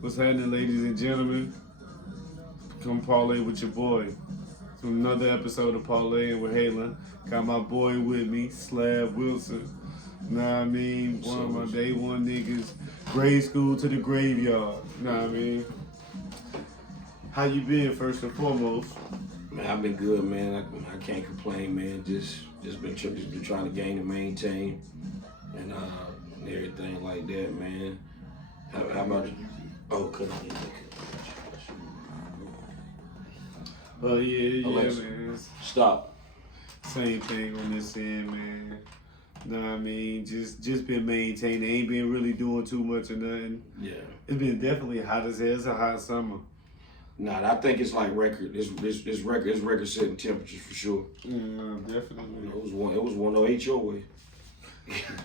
What's happening, ladies and gentlemen? Come parlay with your boy. To another episode of Parlayin with Halen. Got my boy with me, Slab Wilson. Know what I mean? One of my day one niggas. Grade school to the graveyard. Know what I mean? How you been, first and foremost? Man, I've been good, man. I can't complain, man. Just been trying to gain and maintain, and everything like that, man. How about you? Oh, cut on Oh yeah, Alexa, man. Stop. Same thing on this end, man. Know what I mean? Just been maintaining. Ain't been really doing too much or nothing. Yeah. It's been definitely hot as hell. It's a hot summer. Nah, I think it's like record. This record setting temperatures for sure. Definitely. It was 108 your way.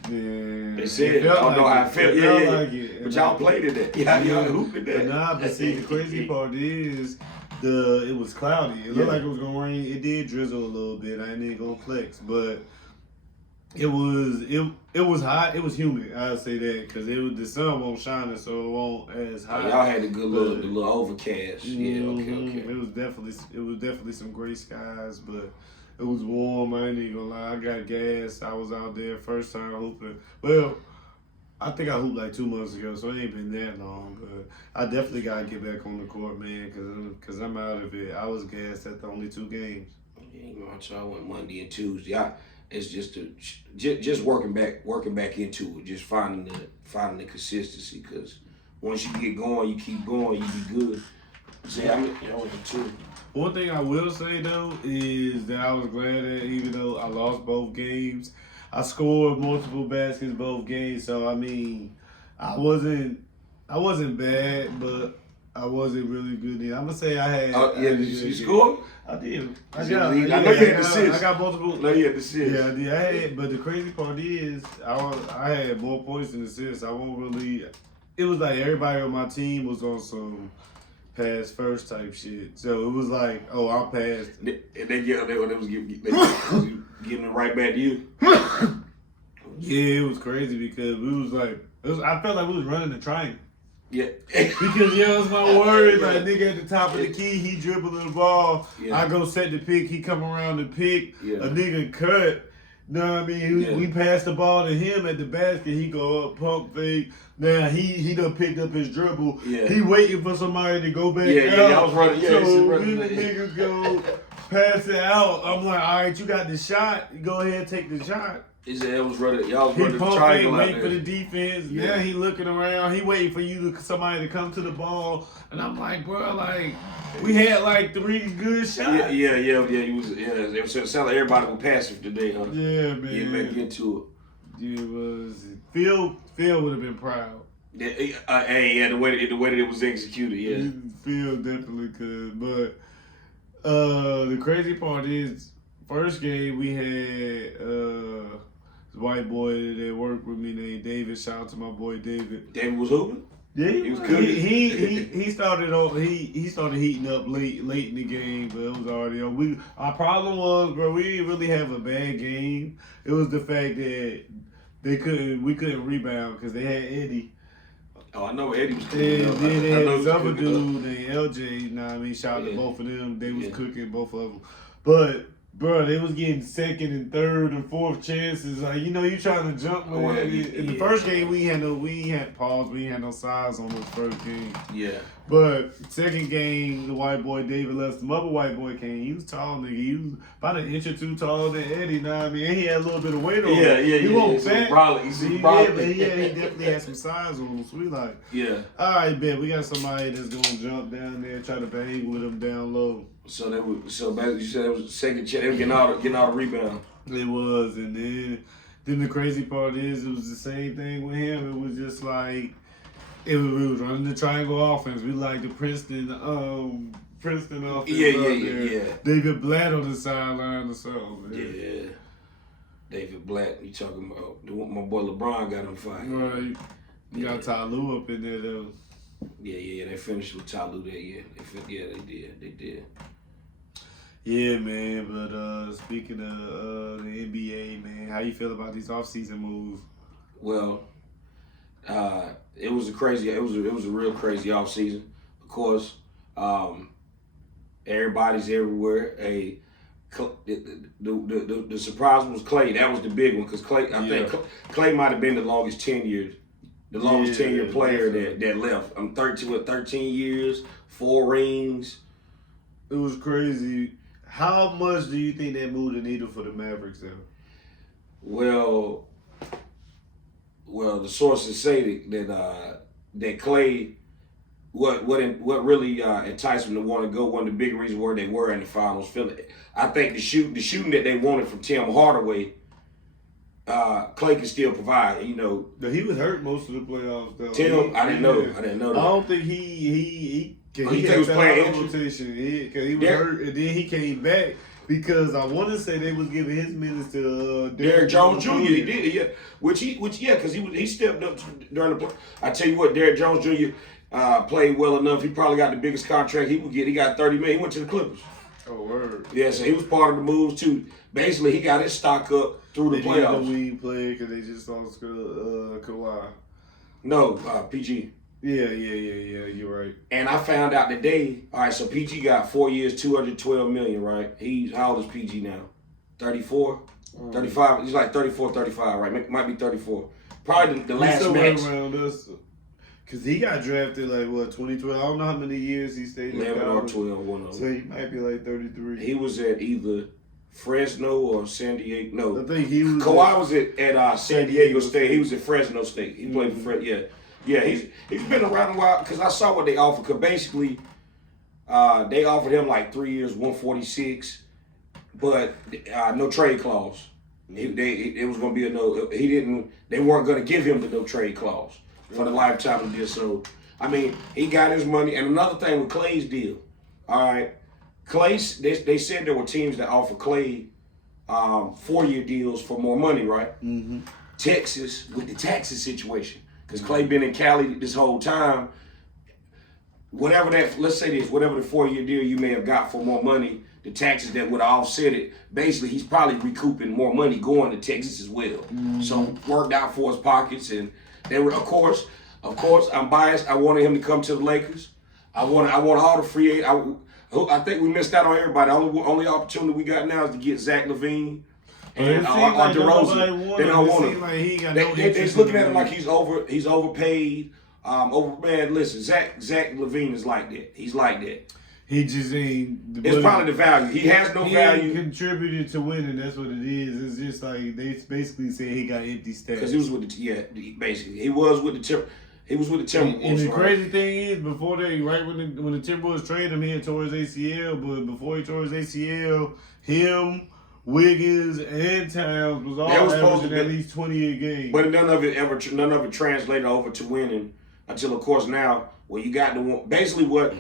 Yeah. They said, I don't know how it felt. Yeah. Like it. But y'all played it that. Y'all hooped it that. Nah, but see, the crazy part is it was cloudy. It looked like it was gonna rain. It did drizzle a little bit. I ain't even gonna flex, but it was hot. It was humid. I'd say that because the sun won't shining, so it won't as hot. Y'all had the little overcast. Yeah, okay. It was definitely some gray skies, but it was warm. I ain't even gonna lie. I got gas. I was out there first time hooping. Well, I think I hooped like 2 months ago, so it ain't been that long. But I definitely gotta get back on the court, man, cause I'm out of it. I was gassed at the only 2 games. Yeah, I went Monday and Tuesday. It's just working back into it, just finding the consistency. Cause once you get going, you keep going, you be good. See, I went to 2. One thing I will say though is that I was glad that even though I lost both games, I scored multiple baskets both games. So I mean, I wasn't bad, but I wasn't really good. I'm gonna say I had. Oh yeah, did you score? I did. I know you had the assists. I got multiple. No, you had the assists. Yeah, I did. I had, but the crazy part is, I had more points than assists. I won't really. It was like everybody on my team was on some pass first type shit. So it was like, oh, I passed. And they was giving it right back to you. Yeah, it was crazy because I felt like we was running the triangle. Yeah. Because it's my word. Like nigga at the top of the key, he dribbling the ball. Yeah. I go set the pick, he come around the pick. Yeah. A nigga cut. Know what I mean? We pass the ball to him at the basket. He go up, pump fake. Now he done picked up his dribble. Yeah. He waiting for somebody to go back out. Yeah, I was running. Yeah, so when the nigga go pass it out, I'm like, all right, you got the shot. Go ahead, take the shot. He said it was running. Y'all was running the triangle out there. Wait for the defense. Yeah. Now he looking around. He waiting for somebody to come to the ball. And I'm like, bro, like we had like 3 good shots. Yeah. He was. Yeah, it sounded like everybody was passive today, huh? Yeah, man. Get back into it. Yeah, it was. Phil would have been proud. Yeah, the way that it was executed. Yeah, Phil definitely could. But the crazy part is, first game we had this white boy that worked with me named David. Shout out to my boy David. David was hooping? Yeah, he was good. He started heating up late in the game, but it was already on. Our problem was, bro, we didn't really have a bad game. It was the fact that we couldn't rebound because they had Eddie. Oh, I know Eddie was cooking. And then they had this other dude named LJ, you know what I mean? Shout out to both of them. They was cooking, both of them. But bro, they was getting second and third and fourth chances. Like, you trying to jump. In the first game, we had pause. We had no size on those first game. Yeah. But second game, the white boy David left. Some other white boy came. He was tall, nigga. He was about an inch or 2 taller than Eddie. You know what I mean? And he had a little bit of weight on him. He won't fat. Probably. But he definitely had some size on him. So we like, all right, bet we got somebody that's gonna jump down there, try to bang with him down low. So basically, you said it was the second chance. They were getting all the rebound. It was, and then the crazy part is, it was the same thing with him. It was just like we was running the triangle offense. We like the Princeton offense. Yeah. David Blatt on the sideline or something. Man. Yeah. David Blatt. You talking about my boy LeBron got him fired. Right. You got Ty Lue up in there though. Yeah. They finished with Ty Lue that year. They did. Yeah, man. But speaking of the NBA, man, how you feel about these offseason moves? Well, It was a real crazy off season. Of course, everybody's everywhere. The surprise was Clay. That was the big one because Clay. I think Clay might have been the longest tenured player that left. I'm 13 years, 4 rings. It was crazy. How much do you think that moved the needle for the Mavericks though? Well, the sources say that Clay, what really enticed him to want to go. One of the big reasons where they were in the finals. I think the shooting that they wanted from Tim Hardaway, Clay can still provide. You know, he was hurt most of the playoffs though. Tim, I didn't know that. I don't think he was playing rotation. Because he was hurt, and then he came back. Because I want to say they was giving his minutes to Derrick Jones Jr. He did, yeah. Because he stepped up during the play. I tell you what, Derrick Jones Jr. Played well enough. He probably got the biggest contract he would get. He got $30 million. He went to the Clippers. Oh, word. Yeah, so he was part of the moves too. Basically, he got his stock up through the playoffs. They didn't play because they just lost Kawhi. No, PG. Yeah, you're right. And I found out today, all right, so PG got 4 years, $212 million, right? How old is PG now? 34? 35? He's like 34, 35, right? Might be 34. Probably the last match. Around us. Because he got drafted like, 2012? I don't know how many years he stayed in 11 or 12, one of them. So he might be like 33. He was at either Fresno or San Diego. No. I think he was. Kawhi was at San Diego State. He was at Fresno State. He played for Fresno, yeah. Yeah, he's been around a while because I saw what they offered. Because basically, they offered him like 3 years, 146, but no trade clause. It was going to be a no. They weren't going to give him the no trade clause for the lifetime of this. So I mean, he got his money. And another thing with Clay's deal, all right, Clay's they said there were teams that offered Clay 4-year deals for more money, right? Mm-hmm. Texas with the taxes situation. Because Clay been in Cali this whole time, whatever the 4-year deal you may have got for more money, the taxes that would offset it, basically he's probably recouping more money going to Texas as well. Mm-hmm. So worked out for his pockets, and they were, of course, I'm biased. I wanted him to come to the Lakers. I want all the free agents. I think we missed out on everybody. The only opportunity we got now is to get Zach LaVine. And DeRozan, they don't want him. Like they're looking at him like he's overpaid. Man, listen, Zach LaVine is like that. He's like that. He just ain't. It's probably the value. He has no value. He contributed to winning. That's what it is. It's just like they basically say he got empty stats. Because he was with basically he was with the Timberwolves. And the crazy thing is, before when the Timberwolves traded him, he had tore his ACL. But before he tore his ACL, him, Wiggins, and Towns was all averaging at least 20 a game. But none of it translated over to winning until, of course, now you got basically what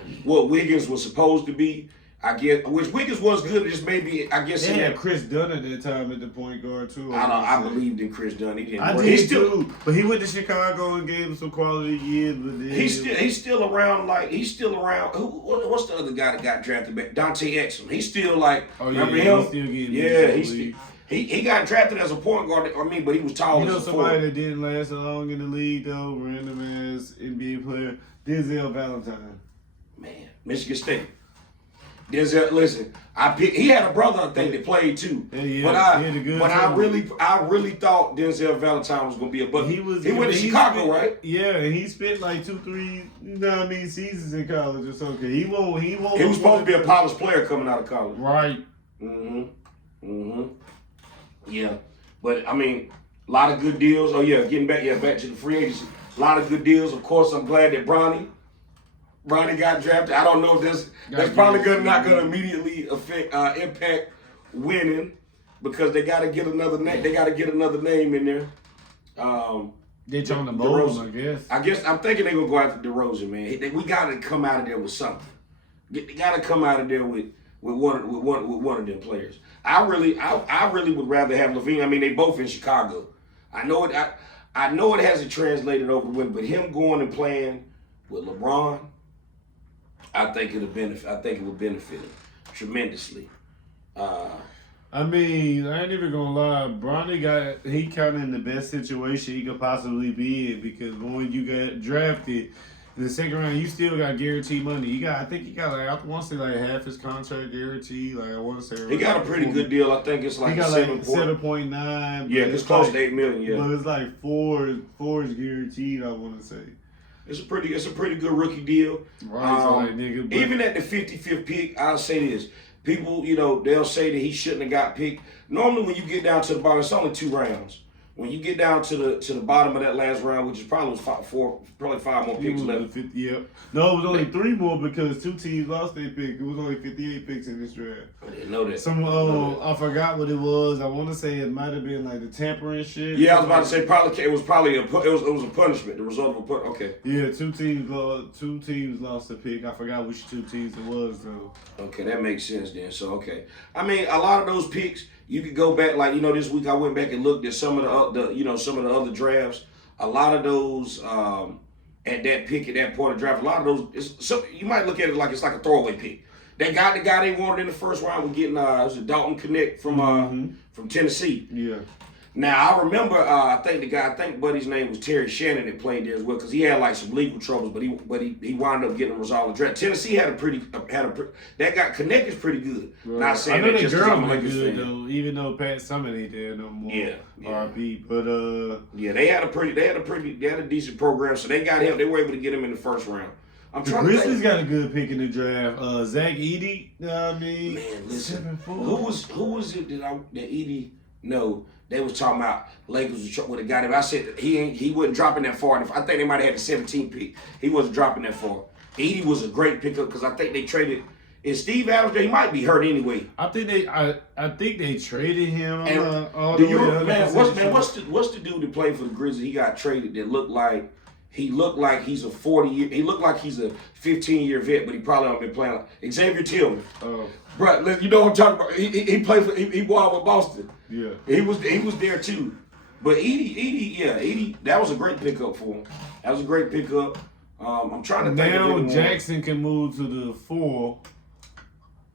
Wiggins was supposed to be. I guess, which Wiggins was good. Just maybe I guess they had Chris Dunn at that time at the point guard too. I believed in Chris Dunn. He didn't. I did too. But he went to Chicago and gave him some quality years. But then he's still around. He's still around. What's the other guy that got drafted back? Dante Exum. He's still like. Oh yeah, remember him? He's still getting he got drafted as a point guard. But he was tall. You know somebody that didn't last so long in the league though, random ass NBA player, Denzel Valentine. Man, Michigan State. Denzel, listen, he had a brother I think that played too. But I really thought Denzel Valentine was gonna be a bucket. He went to Chicago, right? Yeah, and he spent like 2-3, seasons in college or something. He won't. He was supposed to be a polished player coming out of college. Right. Yeah, but I mean, a lot of good deals. Oh yeah, getting back to the free agency. A lot of good deals. Of course, I'm glad that Bronny got drafted. I don't know if that's probably not going to immediately impact winning because they got to get another name. They got to get another name in there. They're trying to mold him, I guess I'm thinking they're gonna go after DeRozan, man. We got to come out of there with something. They got to come out of there with one of them players. I really would rather have LaVine. I mean, they both in Chicago. I know it hasn't translated over to win, but him going and playing with LeBron, I think it would benefit him tremendously. I mean, I ain't even gonna lie. Bronny he kind of in the best situation he could possibly be in because when you get drafted in the second round, you still got guaranteed money. I think he got like, I want to say like half his contract guaranteed. Like I want to say he got a pretty good deal. I think it's like he got 7.9. Yeah, it's close to $8 million. Yeah, but it's like four is guaranteed. I want to say. It's a pretty good rookie deal. Right, nigga, even at the 55th pick, I'll say this. People, they'll say that he shouldn't have got picked. Normally when you get down to the bottom, it's only 2 rounds. When you get down to the bottom of that last round, which is probably probably 5 more picks left. Yep. No, it was only 3 more because 2 teams lost their pick. It was only 58 picks in this draft. I didn't know that. I forgot what it was. I want to say it might have been like the tampering shit. Yeah, I was about to say it was a punishment. The result of a punishment. Okay. Yeah, 2 teams lost the pick. I forgot which 2 teams it was though. Okay, that makes sense then. So okay, I mean a lot of those picks. You could go back, like this week I went back and looked at some of some of the other drafts. A lot of those at that pick at that point of draft, a lot of those you might look at it like it's like a throwaway pick. They got the guy they wanted in the first round. We're getting was it Dalton Connect from Tennessee. Yeah. Now I remember I think buddy's name was Terry Shannon that played there as well because he had like some legal troubles, but he wound up getting resolved the draft. Tennessee that guy Connect is pretty good. Right. Not saying I know that just girl I'm was a good fan. though, even though Pat Summitt ain't there no more. Yeah. RP, but they had a decent program, so they got him. They were able to get him in the first round. The Grizzlies got a good pick in the draft. Zach Edey, you know what I mean? Man, listen, 7'4". who was it that Edey? No, they was talking about Lakers with a guy that I said he wasn't dropping that far. I think they might have had the 17th pick. He wasn't dropping that far. Edey was a great pickup because I think they traded. Is Steve Adams there? He might be hurt anyway. I think they traded him. What's the dude that played for the Grizzlies? He got traded. That looked like he's a 40-year. He looked like he's a 15-year vet, but he probably haven't been playing. Xavier Tillman. Oh. Bro, you know what I'm talking about? He played for he won with Boston. Yeah. He was there too. But Edey, that was a great pickup for him. That was a great pickup. I'm trying to think. Now Jackson can move to the 4.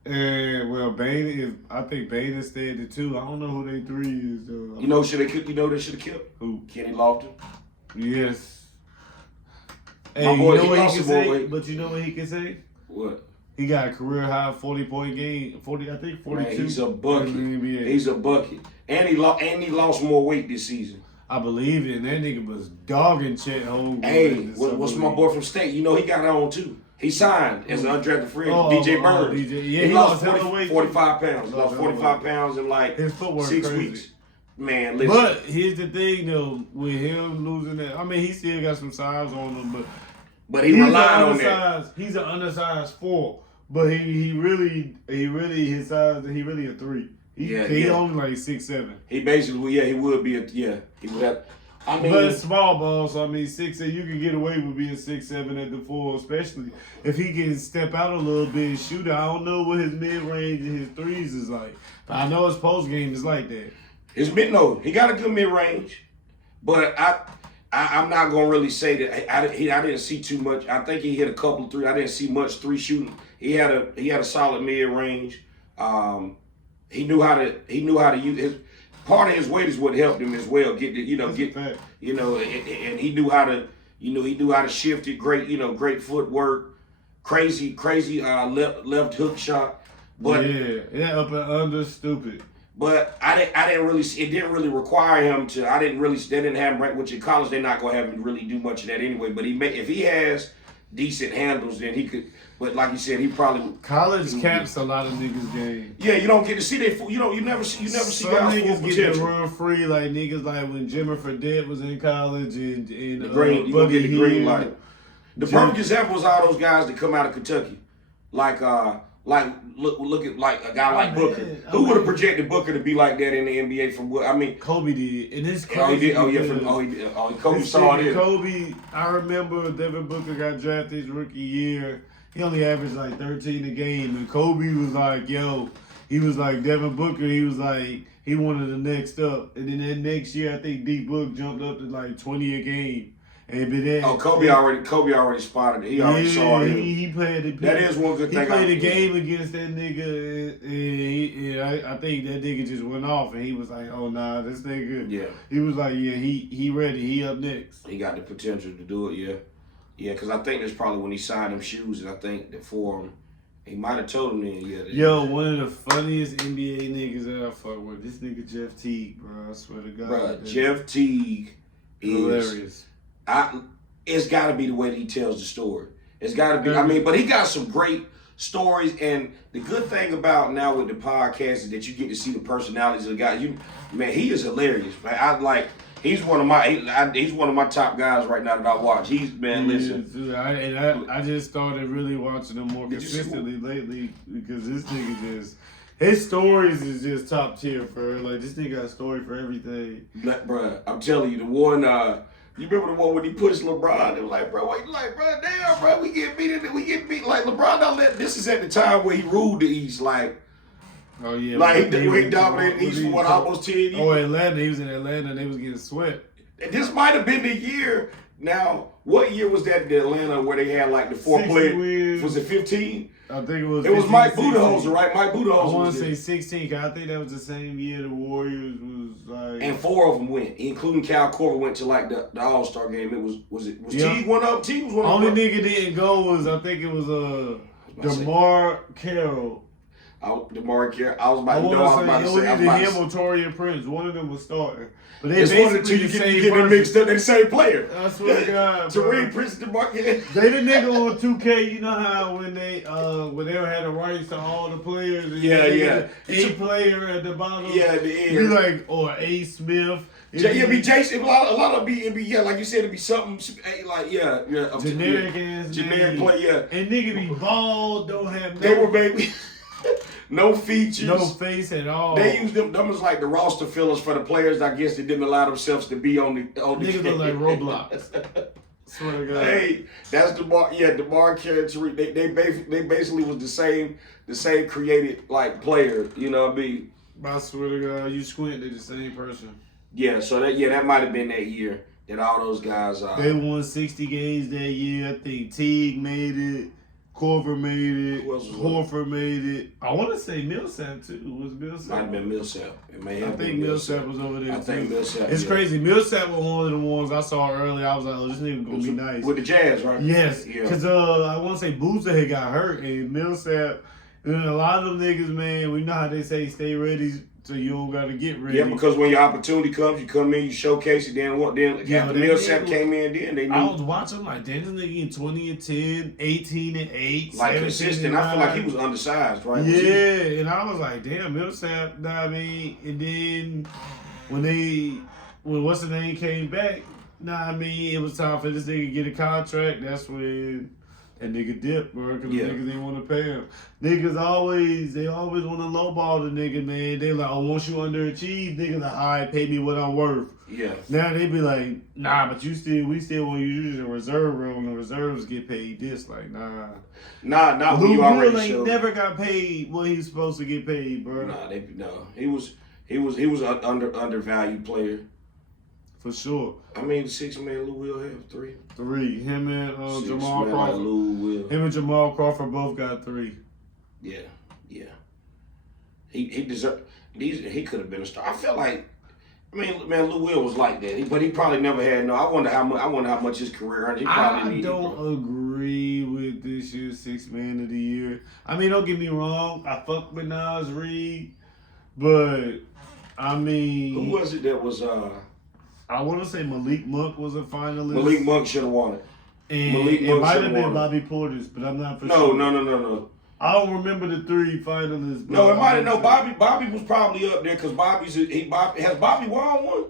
And I think Bain stayed at the 2. I don't know who they 3 is though. You know they should have kept who? Kenny Lofton. Yes. Hey, my boy, you know what he can say? But you know what he can say? What? He got a career high 40-point game. 42. Man, he's a bucket. He's a bucket. And he lost more weight this season. I believe it. And that nigga was dogging Chet Holmgren. Hey, what's my boy from State? You know he got on too. He signed as an undrafted free agent. DJ Burns. DJ. Yeah, he lost 45 pounds. Lost 45 pounds in like his footwork 6 crazy. weeks. Man, listen. But here's the thing though, with him losing that, I mean he still got some size on him, but he relied on that. He's an undersized 4, but he really his size. He really a 3. He only like 6'7". He basically he would be he would have. I mean, but it's small ball, so I mean 6'8". You can get away with being 6'7" at the 4, especially if he can step out a little bit and shoot. I don't know what his mid range and his threes is like, but I know his post game is like that. He got a good mid range, but I'm not gonna really say that I didn't see too much. I think he hit a couple of 3. I didn't see much 3 shooting. He had a solid mid range. He knew how to use his. Part of his weight is what helped him as well. And he knew how to shift it. Great footwork, crazy left hook shot. But up and under, stupid. But I didn't really. It didn't really require him to. They didn't have him right. Which in college they're not gonna have him really do much of that anyway. But if he has decent handles, then he could. But like you said, he probably college caps a lot of niggas' game. Yeah, you don't get to see that. You never see Some guys niggas full get potential. to run free like niggas like when Jimmer Fredette was in college and the green. You gonna get the green light. The perfect example is all those guys that come out of Kentucky, like look at like a guy like Booker. Who would have projected Booker to be like that in the NBA? From what I mean, Kobe did, and it's crazy. Kobe saw it. Kobe, I remember Devin Booker got drafted his rookie year. He only averaged like 13 a game, and Kobe was like, he was like Devin Booker. He was like he wanted the next up, and then that next year I think D Book jumped up to like 20 a game. And but then, Kobe already spotted it. He already saw him. He played the That is one good thing. He played a game against that nigga, and I think that nigga just went off, and he was like, "Oh nah, this nigga." Yeah. He was like, "Yeah, he ready. He up next." He got the potential to do it. Yeah. Yeah, because I think that's probably when he signed them shoes, and I think that for him, he might have told him then. Yeah. Yo, one of the funniest NBA niggas that I fuck with, this nigga Jeff Teague, bro. I swear to God. Bro, Jeff Teague is hilarious. It's got to be the way that he tells the story. It's got to be. I mean, but he got some great stories, and the good thing about now with the podcast is that you get to see the personalities of the guy. Man, he is hilarious. Man, he's one of my top guys right now that I watch. Listen. I just started really watching him more consistently lately because this nigga his stories is just top tier for like this nigga got a story for everything. Bruh, I'm telling you, the one you remember the one when he pushed LeBron? It was like, bro, damn, bro, we get beat. Like LeBron don't let. This is at the time where he ruled the East, like. Oh yeah, like he dominated the East for almost 10 years. Oh, Atlanta, he was in Atlanta and they was getting swept. And this might have been the year. Now, what year was that in Atlanta where they had like the 4 players? Was it 15? I think it was. It was Mike Budenholzer, right? Mike Budenholzer. I want to say 16. Cause I think that was the same year the Warriors was like. And 4 of them went, including Cal Korver went to like the All-Star game. It was Teague one up? Teague was one up. Only nigga didn't go was I think it was DeMar Carroll. DeMar Carroll. I was about to say. It was him or Torian Prince. One of them was starting. But they it's basically the same you get them mixed up. They're the same player. I swear to God, Torian Prince, DeMar Carroll. They the nigga on 2K. You know how when they had the rights to all the players. And A player at the bottom. Yeah, at the end. Be like A Smith. It'd be Jason. A lot of it'd be like you said. It'd be something like generic play. Yeah, and nigga be bald. Don't have. They were baby. No features. No face at all. They used them as like the roster fillers for the players. I guess they didn't allow themselves to be on the niggas look like Roblox. Swear to God. Hey, that's DeMar Carroll. They basically was the same created like player. You know what I mean? I swear to God, you squint, they the same person. Yeah, so that might have been that year that all those guys they won 60 games that year. I think Teague made it. Korver made it. Horford made it. I want to say Millsap too. Was Millsap? Might have been Millsap. I think Millsap was over there. I think Millsap. It's crazy. Millsap was one of the ones I saw early. I was like, oh, this nigga gonna be nice. With the Jazz, right? Yes. Because I want to say Boozer had got hurt and Millsap. And a lot of them niggas, man, we know how they say stay ready so you don't got to get ready. Yeah, because when your opportunity comes, you come in, you showcase it. Then after Millsap came in, then they knew. I was watching like, damn, this nigga in 20 and 10, 18 and 8, like consistent. I feel like he was undersized, right? Yeah, and I was like, damn, Millsap, I mean, and then when what's the name came back, it was time for this nigga to get a contract. That's when that nigga dipped, bro, because the niggas didn't want to pay him. Niggas always want to lowball the nigga, man. They like, oh, once you underachieve, niggas like, all right, pay me what I'm worth. Yeah. Now they be like, nah, but we still want you to use a reserve room. The reserves get paid this, like, nah. Not when you already Will ain't showed. never got paid what he's supposed to get paid, bro. No. He was an undervalued player. For sure. I mean, the 6-man Lou Will have 3. 3. Him and Jamal Crawford. Lou Will. Him and Jamal Crawford both got 3. Yeah. He deserved. He could have been a star. I felt like, man, Lou Will was like that, but he probably never had no. I wonder how much his career earned. He probably I don't agree with this year's 6th Man of the Year. I mean, don't get me wrong. I fuck with Nas Reed, but I mean, who was it that was? I want to say Malik Monk was a finalist. Malik Monk should have won it. And it might have been Bobby Portis, but I'm not for sure. No. I don't remember the 3 finalists. No, it might have. No, Bobby was probably up there because has Bobby won one?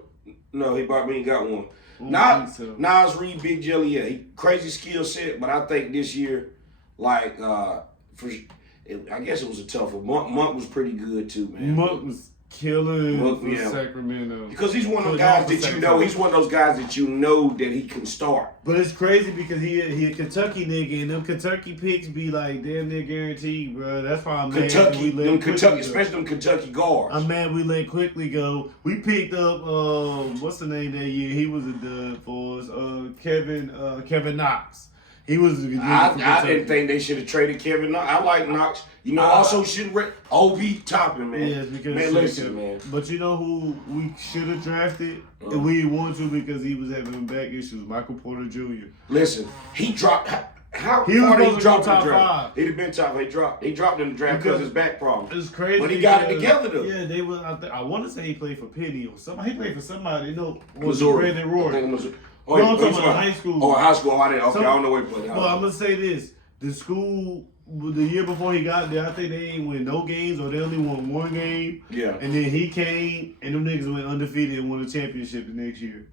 No, Bobby ain't got one. Nas Reed, Big Jelly, yeah, crazy skill set, but I think this year, like, I guess it was a tough one. Monk was pretty good too, man. killing Well, for yeah. Sacramento. Because he's one of those Putting on guys for that you know. Sacramento. He's one of those guys that you know that he can start. But it's crazy because he a Kentucky nigga, and them Kentucky picks be like damn near guaranteed, bro. That's why I'm mad that we let Quickly Especially them Kentucky guards. I'm mad we let Quickly go. We picked up what's the name that year? He was a dud for us. Kevin Knox. He was. I didn't think they should have traded Kevin Knox. I like Knox. You know, also should Obi Toppin, man. Yes, because man, listen, man. But you know who we should have drafted, and we didn't want to because he was having back issues. Michael Porter Jr. Listen, he dropped. How He was far did he supposed to drop go in the top draft? 5. He'd have been top. He dropped in the draft because his back problem. It's crazy. But he got it together though. Yeah, they were. I want to say he played for Penny or somebody. He played for somebody. No, Missouri. Brandon I Roy. think Missouri. No, I'm talking about high school. Oh, high school. I don't know where he played. Well, I'm gonna say this: the school, the year before he got there, I think they ain't win no games, or they only won 1 game. Yeah. And then he came, and them niggas went undefeated and won a championship the next year.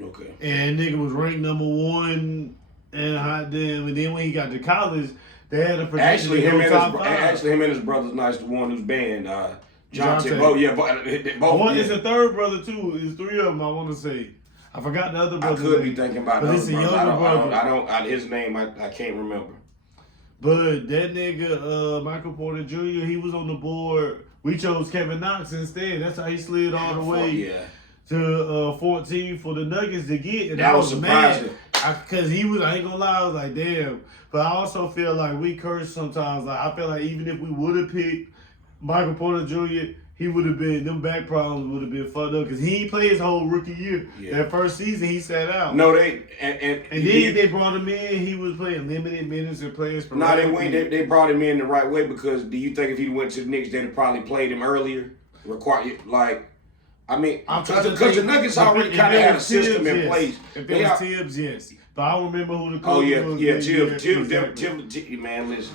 Okay. And nigga was ranked number 1 and hot damn. And then when he got to college, they had a projection to go top 5. Actually, him and his brother's nice. The one who's banned, Jonte. Jonte. Yeah, both. One is a third brother too. It's 3 of them. I want to say. I forgot the other I brother. could be thinking about But the it's other a brother. younger brother. I don't. His name, I can't remember. But that nigga, Michael Porter Jr., he was on the board. We chose Kevin Knox instead. That's how he slid all the way to 14 for the Nuggets to get. And That I was surprising. Because he was, I ain't gonna lie, I was like, damn. But I also feel like we curse sometimes. Like I feel like even if we would have picked Michael Porter Jr., he would have been, them back problems would have been fucked up because he ain't played his whole rookie year. Yeah. That first season, he sat out. No, And then they brought him in, he was playing limited minutes and players for they brought him in the right way because do you think if he went to the Knicks, they'd have probably played him earlier? Because the Nuggets already kind of had a system in place. If it was Tibbs, yes. But I don't remember who the coach was. Tibbs, man, listen.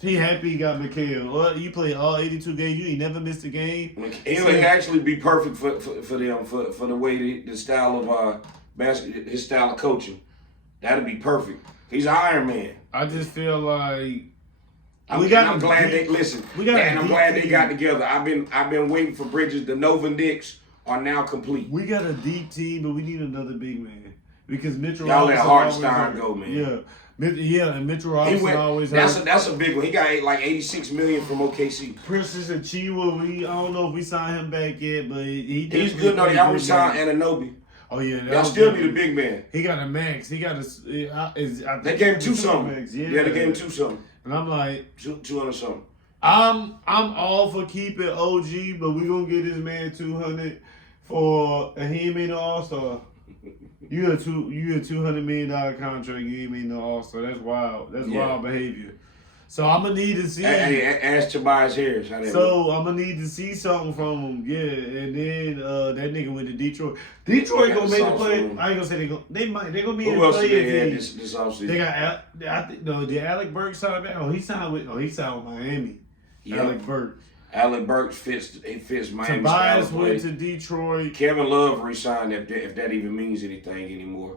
He happy he got Mikhail. You played all 82 games. You ain't never missed a game. He'll actually be perfect for them for the way the style of basketball, his style of coaching. That'd be perfect. He's an Iron Man. I just feel like I'm glad they got together. I've been waiting for bridges. The Nova Knicks are now complete. We got a deep team, but we need another big man because Mitchell. Y'all let Hartenstein go, man. Yeah. Yeah, and Mitchell Robinson always that's a big one. He got like $86 million from OKC. Princess Achiuwa, I don't know if we signed him back yet, but he's good. No, y'all signed Anunoby. Oh yeah, y'all still need a big man. He got a max. He got they gave him 2 something. Yeah, they gave him 2 something. And I'm like 200 something. I'm all for keeping OG, but we gonna get this man 200 for and he ain't made no All-Star. You a $200 million contract. You ain't made no All-Star. That's wild. That's wild behavior. So I'm gonna need to see. Hey, ask Tobias Harris. So I'm gonna need to see something from him. Yeah, and then that nigga went to Detroit. Detroit gonna make the play. I ain't gonna say they might. They gonna be in the play. Who else they had this offseason? They got. I think did Alec Burks sign back? He signed with Miami. Yep. Alec Burks. Alec Burks fits Miami. Tobias went to Detroit. Kevin Love resigned if that even means anything anymore.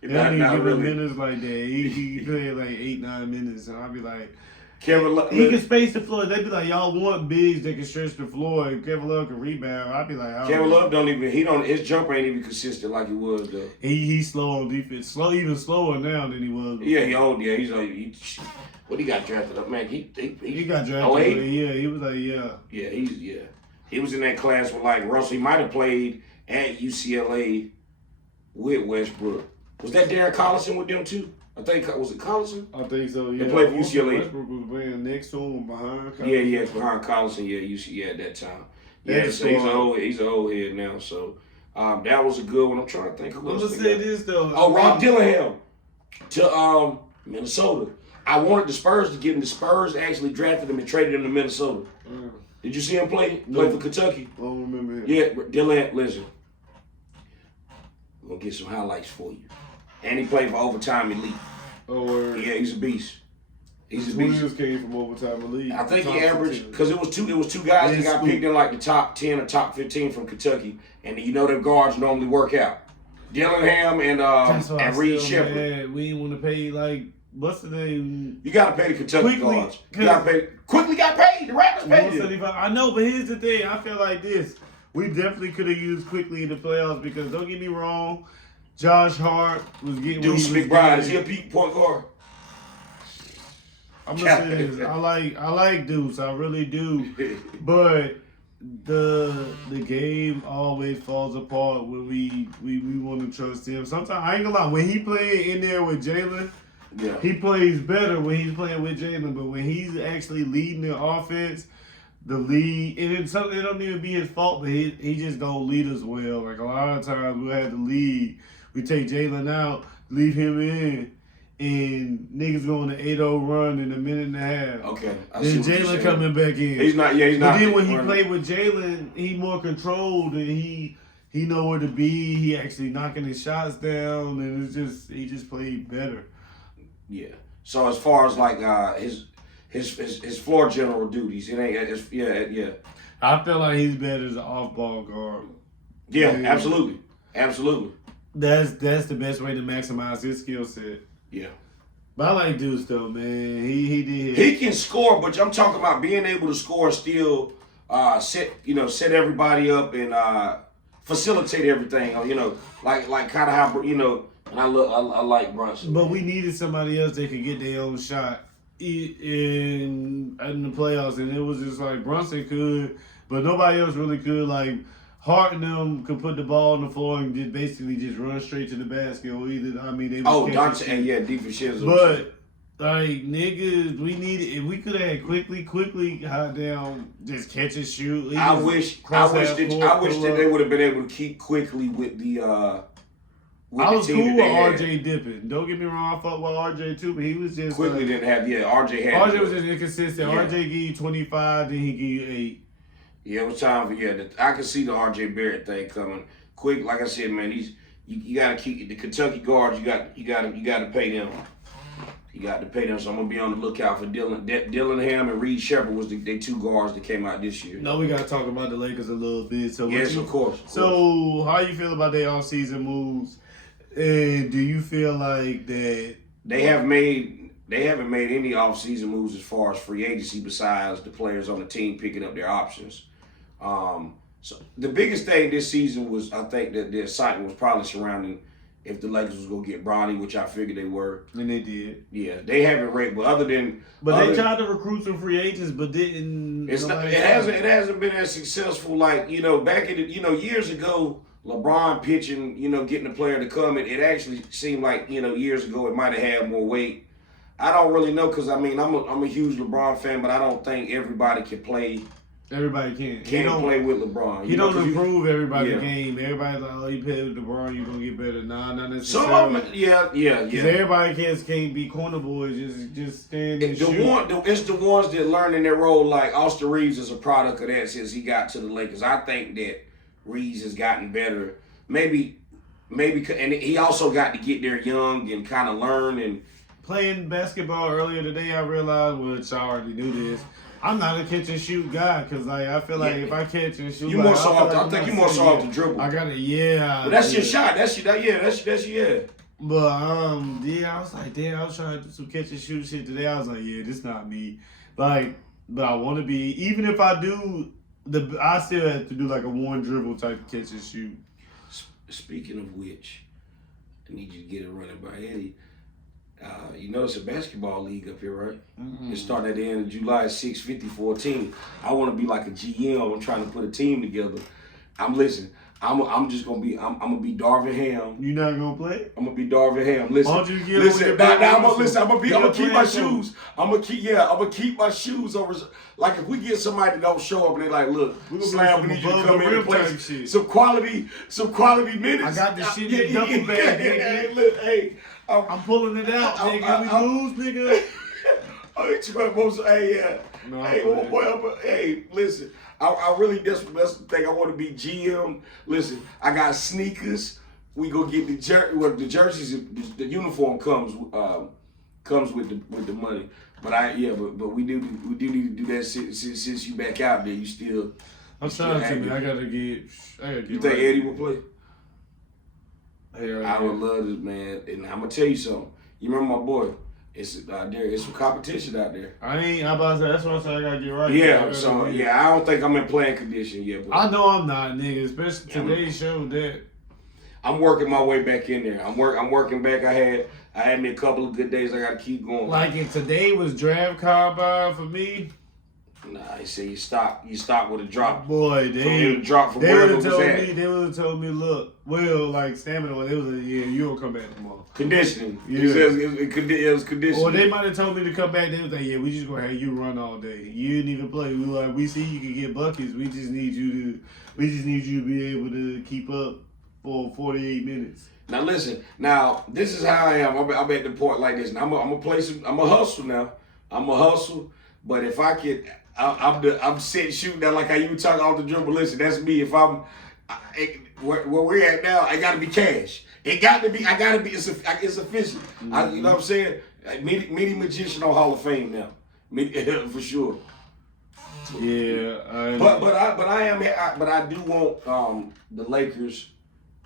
They don't even give him minutes like that. He played like 8-9 minutes, and I'll be like, Kevin Love. He can space the floor. They be like, y'all want bigs that can stretch the floor, and Kevin Love can rebound. I'll be like, Kevin Love his jumper ain't even consistent like he was though. He's slow on defense, even slower now than he was before. Yeah, he's old. What he got drafted up, man? He got drafted. Yeah, he was like, he was in that class with like Russell. He might have played at UCLA with Westbrook. Was that Darren Collison with them too? I think was it Collison? I think so. Yeah. They played for UCLA. Westbrook was playing next to him behind. Collison. Behind Collison. Yeah, at that time. Yeah, so he's an old head now. So that was a good one. I'm trying to think. I'm gonna say this though. Oh, Rob Dillingham to Minnesota. I wanted the Spurs to get him. The Spurs actually drafted him and traded him to Minnesota. Did you see him play for Kentucky? I don't remember him. Yeah, Dillingham. Listen, I'm gonna get some highlights for you. And he played for Overtime Elite. Oh, yeah, he's a beast. He's a beast. Twins came from Overtime Elite. I think he averaged because it was two guys that got picked in like the top 10 or top 15 from Kentucky, and their guards normally work out. Dillingham and Reed Shepherd. We didn't want to pay like what's the name? You got to pay the Kentucky Quickly, guards. You got to pay. Quickly got paid. The Raptors paid him. 175. I know, but here's the thing. I feel like this. We definitely could have used Quickly in the playoffs because don't get me wrong, Josh Hart was getting. Deuce McBride, is he a peak point guard? I'm gonna say this. I like Deuce. I really do. But the game always falls apart when we want to trust him. Sometimes I ain't gonna lie. When he played in there with Jalen, Yeah. he plays better when he's playing with Jalen. But when he's actually leading the offense, the lead, and it don't even be his fault, but he just don't lead us well. Like a lot of times we'll have the lead. We take Jalen out, leave him in, and niggas go on an 8-0 run in a minute and a half. Okay. Then Jalen coming back in. He's not. But then when he played with Jalen, he more controlled and he know where to be. He actually knocking his shots down, and he just played better. Yeah. So as far as like his floor general duties, it ain't. Yeah. I feel like he's better as an off-ball guard. Yeah, absolutely. That's the best way to maximize his skill set. Yeah. But I like Deuce though, man. He did. He can score, but I'm talking about being able to score, still set everybody up and facilitate everything. Like kind of how And I like Brunson. But we needed somebody else that could get their own shot in the playoffs, and it was just like Brunson could, but nobody else really could. Like Hart and them could put the ball on the floor and just basically just run straight to the basket. Or either they was Dante and DiVincenzo. But like niggas, we needed. If we could have had quickly hot down, just catch and shoot. I wish that they would have been able to keep Quickly with the. I was cool with RJ dipping. Don't get me wrong, I fuck with RJ too, but he was just Quickly didn't have. RJ was just inconsistent. RJ give you 25, then he give you 8. Yeah, it was time for I can see the RJ Barrett thing coming. Quick, like I said, man, you gotta keep the Kentucky guards. You got to pay them. You got to pay them. So I'm gonna be on the lookout for Dillingham and Reed Shepard was the two guards that came out this year. No, we gotta talk about the Lakers a little bit. So yes, of course. So how you feel about their offseason moves? And do you feel like that they haven't made any offseason moves as far as free agency besides the players on the team picking up their options? So the biggest thing this season was, I think, that the excitement was probably surrounding if the Lakers was gonna get Bronny, which I figured they were. And they did. Yeah, they haven't ranked, but they tried to recruit some free agents, but didn't. It hasn't been as successful. Like back in years ago, LeBron pitching, getting a player to come, it actually seemed like years ago it might have had more weight. I don't really know because I'm a huge LeBron fan, but I don't think everybody can play. Everybody can't play with LeBron. He don't improve everybody's game. Everybody's like, oh, you play with LeBron, you're going to get better. Nah, not necessarily. Some of them, yeah. Because everybody can't be corner boys, just stand and shoot. It's the ones that learn in their role, like Austin Reeves is a product of that since he got to the Lakers. I think that Reeves has gotten better. Maybe, and he also got to get there young and kind of learn. And playing basketball earlier today, I realized, which I already knew this, I'm not a catch and shoot guy because I feel like if I catch and shoot, you more so off. I think you more so off the dribble. I got it, But that's your shot. That's your. But I was like, damn, I was trying to do some catch and shoot shit today. I was like, yeah, this not me. Like, but I want to be. Even if I do, I still have to do like a one dribble type of catch and shoot. Speaking of which, I need you to get it running by Eddie. It's a basketball league up here, right? Mm-hmm. It started at the end of July, 6/50/14. I want to be like a GM. I'm trying to put a team together. I'm gonna be Darvin Ham. You not gonna play? I'm gonna be Darvin Ham. Listen, why don't you get I'm gonna keep my shoes. I'm gonna keep my shoes over. Like if we get somebody that don't show up and they like, look, Slab, we need you to come in and play some quality minutes. I got the shit in the duffel bag, nigga. Hey, I'm pulling it out, nigga. We lose, nigga. Hey, listen. I really that's the thing. I want to be GM. Listen, I got sneakers. We go get the jerseys. The uniform comes with the money. But we do need to do that since you back out there. You still. I'm trying to. Man, I gotta get. You think Eddie will play? Hey, I would love this, man. And I'm gonna tell you something. You remember my boy? It's out there. It's some competition out there. I about to say, that's what I said. I gotta get right. Yeah, so yeah, I don't think I'm in playing condition yet. But I know I'm not, nigga. Especially today's show that I'm working my way back in there. I'm working back. I had me a couple of good days. I got to keep going. like if today was draft combine for me. Nah, I say you stop with a drop. Boy, they drop from they wherever would it have was told at. me. They would have told me, look, well, like stamina. They was like, yeah, you'll come back tomorrow. Conditioning. Yeah. He says it was conditioning. Or they might have told me to come back. They was like, yeah, we just gonna have you run all day. You didn't even play. We see you can get buckets. We just need you to be able to keep up for 48 minutes. Now listen. Now this is how I am. I'm at the point like this. Now, I'm a hustle now. I'm a hustle. But if I could, I'm sitting shooting that like how you were talking off the dribble. Listen, that's me. If where we're at now, I got to be cash. It got to be. I got to be. It's efficient. Mm-hmm. You know what I'm saying? Mini magician on Hall of Fame now, for sure. Yeah, But I do want the Lakers.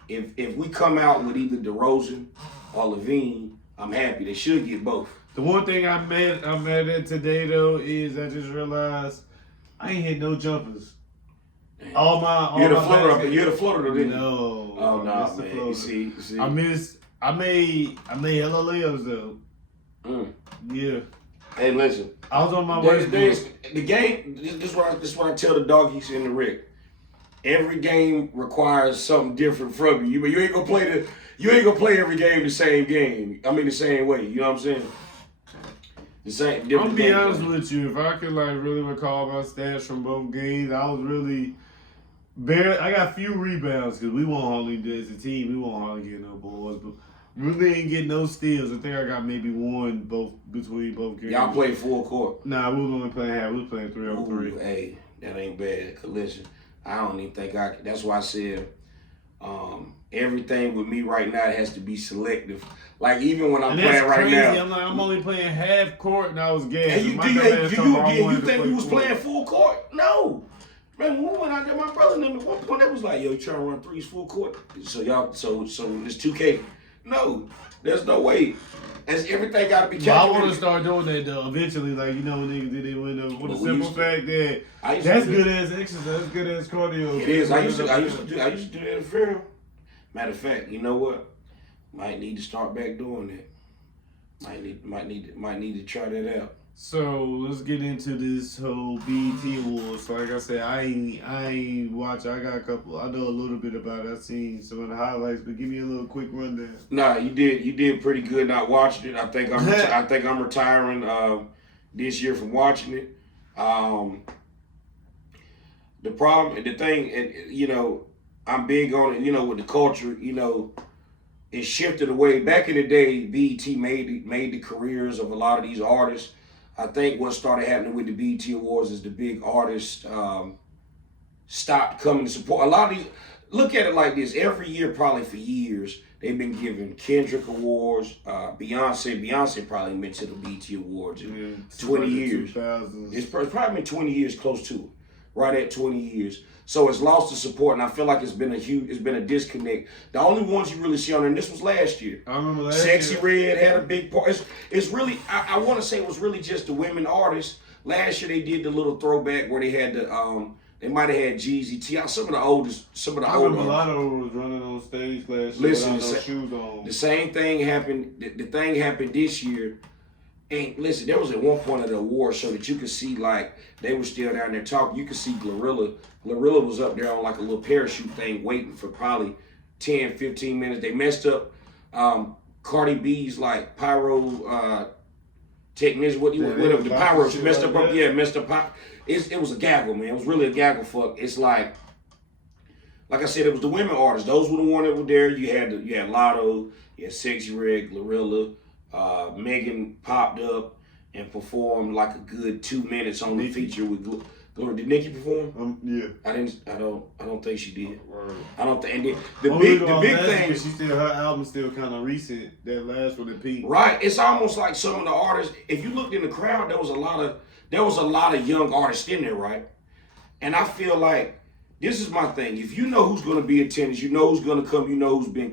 If we come out with either DeRozan or Levine, I'm happy. They should get both. The one thing I'm mad at today though is I just realized I ain't hit no jumpers. All my You had a floater though, didn't you? No. Oh I no, missed the man. floater. You see. I made hella layups though. Yeah. Hey, listen. I was on my way. The game. This is what I tell the doggies in the Rick. Every game requires something different from you. But you ain't gonna play every game the same game. I mean the same way. You know what I'm saying? The same. I'm Different gonna be game honest plan. with you. If I could like really recall my stats from both games, I was really barely. I got few rebounds because we won't hardly as a team. We won't hardly get no boards, but really ain't get no steals. I think I got maybe one between both games. Y'all played full court. Nah, we was only playing half. We was playing 3-on-3. Ooh, hey, that ain't bad. 'Cause listen, I don't even think I can. That's why I said everything with me right now has to be selective. Like even when I'm And playing that's right crazy. now. I'm like, I'm only playing half court, and I was gassed. And you My dumbass told me I you wanted to think play we was full. playing full court? No. Man, when we went out there, my brother and them at one point they was like, yo, you trying to run threes full court? So it's 2K. No, there's no way. As everything gotta be But I calculated. want to start doing that though. Eventually, like when niggas did they win with But the we simple used to- fact that I used that's to do good as exercise, that's good as cardio. It is. I used to do that in film. Matter of fact, you know what? Might need to start back doing that. Might need to try that out. So let's get into this whole BET Awards. Like I said, I ain't watch. I got a couple. I know a little bit about it. I've seen some of the highlights, but give me a little quick rundown. Nah, you did pretty good not watching it. I think I'm retiring this year from watching it. The thing, and you know, I'm big on it. You know, with the culture, you know, it shifted away. Back in the day, BET made the careers of a lot of these artists. I think what started happening with the BET Awards is the big artists stopped coming to support. A lot of these, look at it like this, every year probably for years, they've been giving Kendrick Awards, Beyonce probably been to the BET Awards in 20 years. It's probably been 20 years, close to it, right at 20 years. So it's lost the support, and I feel like it's been a disconnect. The only ones you really see on there, and this was last year. I remember last Sexy year. Red had a big part. It's really, I want to say it was really just the women artists. Last year they did the little throwback where they had they might have had Jeezy, T.I., some of the I older. remember a lot of them was running on stage last year Listen, without no shoes on. The same thing happened. The thing happened this year. And listen, there was at one point of the award show that you could see, like, they were still down there talking. You could see Glorilla. Glorilla was up there on like a little parachute thing waiting for probably 10, 15 minutes. They messed up Cardi B's like pyro technician, whatever, the pyro. She messed up, messed up. It was a gaggle, man. It was really a gaggle fuck. It's like I said, it was the women artists. Those were the ones that were there. You had Lotto, you had Sexy Red, Glorilla. Megan popped up and performed like a good 2 minutes on the feature with Glory. Did Nicki perform? Yeah. I don't think she did. Word. I don't think. And the big thing. Her album's still kind of recent. That last one, the Pink. Right. It's almost like some of the artists. If you looked in the crowd, there was a lot of young artists in there, right? And I feel like this is my thing. If you know who's going to be in attendance, you know who's going to come, you know who's been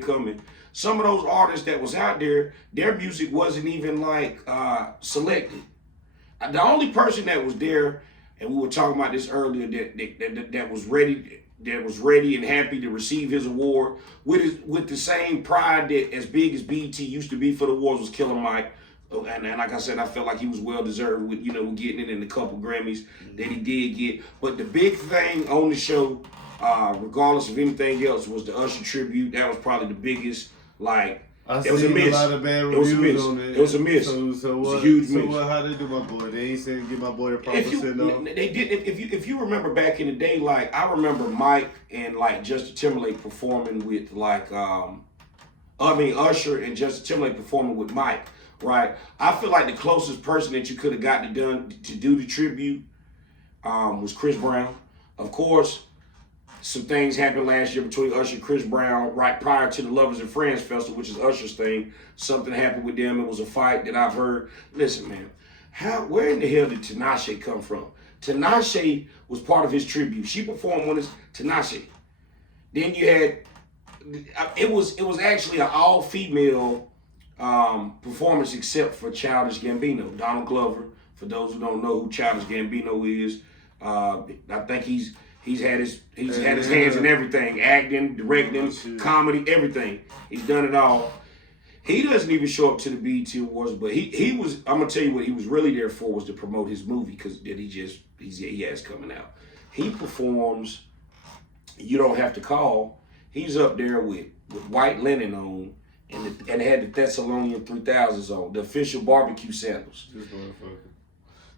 coming. Some of those artists that was out there, their music wasn't even like selected. The only person that was there, and we were talking about this earlier, that was ready and happy to receive his award with the same pride that as big as BET used to be for the awards was Killer Mike. And like I said, I felt like he was well deserved with with getting it in a couple Grammys that he did get. But the big thing on the show, regardless of anything else, was the Usher tribute. That was probably the biggest. Like, it was a miss. A lot of bad reviews on it. It was a miss. So it was what, a huge miss. So how they do my boy? They ain't saying give my boy a proper send off. They did. If you remember back in the day, like I remember Mike and like Justin Timberlake performing with Usher and Justin Timberlake performing with Mike. Right, I feel like the closest person that you could have gotten to do the tribute was Chris Brown. Of course, some things happened last year between Usher and Chris Brown right prior to the Lovers and Friends Festival, which is Usher's thing. Something happened with them. It was a fight that I've heard. Listen, man, where in the hell did Tinashe come from? Tinashe was part of his tribute. She performed with us, Tinashe. Then you had, it was actually an all-female performance except for Childish Gambino. Donald Glover, for those who don't know who Childish Gambino is, I think he's had his hands in everything, acting, directing, comedy, everything. He's done it all. He doesn't even show up to the BET Awards, but he was. I'm gonna tell you what he was really there for was to promote his movie because he has coming out. He performs You Don't Have to Call. He's up there with white linen on. And had the Thessalonian 3000s on, the official barbecue sandals. This motherfucker.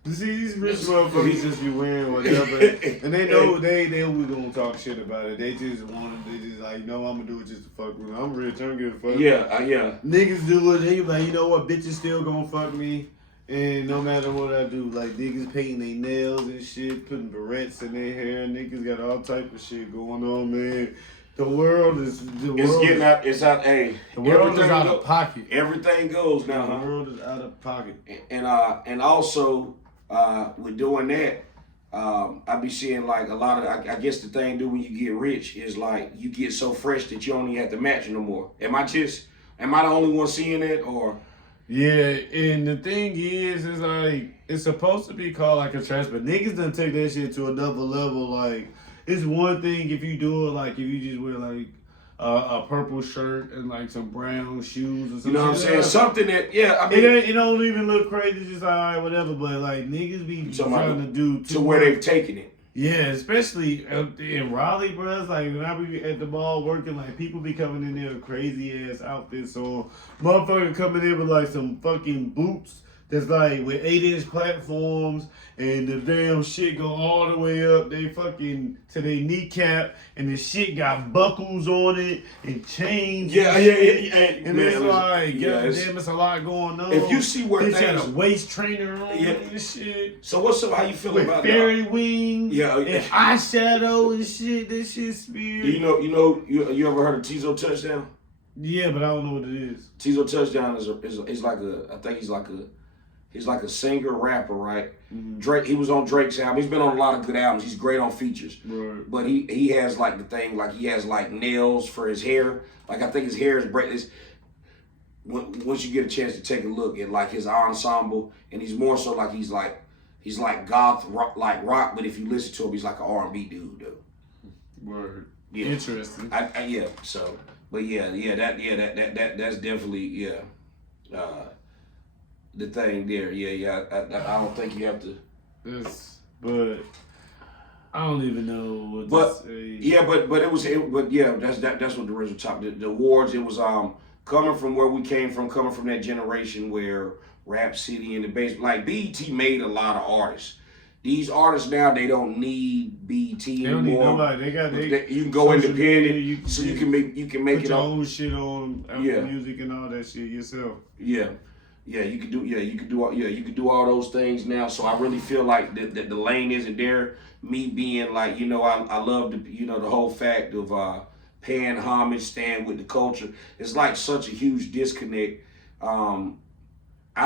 You see, these rich motherfuckers just be wearing whatever. And they know they always gonna talk shit about it. They just like, no, I'm gonna do it just to fuck with me. I'm rich, I don't give a fuck. Yeah. Niggas do it, they like, you know what, bitches still gonna fuck me. And no matter what I do, like niggas painting their nails and shit, putting barrettes in their hair, niggas got all type of shit going on, man. The world is out. Hey, the world is out of pocket. Everything goes now. The world is out of pocket. And also with doing that, I be seeing like a lot of. I guess the thing do when you get rich is like you get so fresh that you don't even have to match no more. Am I the only one seeing it or? Yeah, and the thing is like it's supposed to be called like a trash, but niggas done take that shit to another level. Like. It's one thing if you do it like if you just wear like a purple shirt and like some brown shoes or something. You know what I'm saying? Something that it don't even look crazy, just alright, whatever. But like niggas be trying to do to where they've taken it. Yeah, especially in Raleigh, bro. It's like when I be at the mall working, like people be coming in there with crazy ass outfits. So motherfucker coming in with like some fucking boots. That's like with 8-inch platforms and the damn shit go all the way up. They fucking to their kneecap and the shit got buckles on it and chains. Yeah. And man, it's like, goddamn, it's a lot going on. If you see where they had a waist trainer on and shit. So how you feel about that? Fairy wings. Yeah. And eyeshadow and shit. This shit speared. You ever heard of Tizo Touchdown? Yeah, but I don't know what it is. Tizo Touchdown is like I think he's like a singer rapper, right? Mm-hmm. Drake, he was on Drake's album. He's been on a lot of good albums. He's great on features. Right. But he has like the thing, like he has like nails for his hair. Like I think his hair is braidless. Once you get a chance to take a look at like his ensemble, and he's more so like he's like goth rock, rock, but if you listen to him, he's like an R&B dude, though. Word. Yeah. Interesting. So, but that's definitely the thing there, I don't think you have to. But I don't even know what to say. That's what the original topic. The awards, it was coming from where we came from, coming from that generation where Rap City and the bass, like BET made a lot of artists. These artists now, they don't need BET anymore. They don't need nobody. You can go independent, you can make your own shit on Apple Music and all that shit yourself. You can do all those things now. So I really feel like the lane isn't there. Me being like, I love the whole fact of paying homage, stand with the culture. It's like such a huge disconnect. I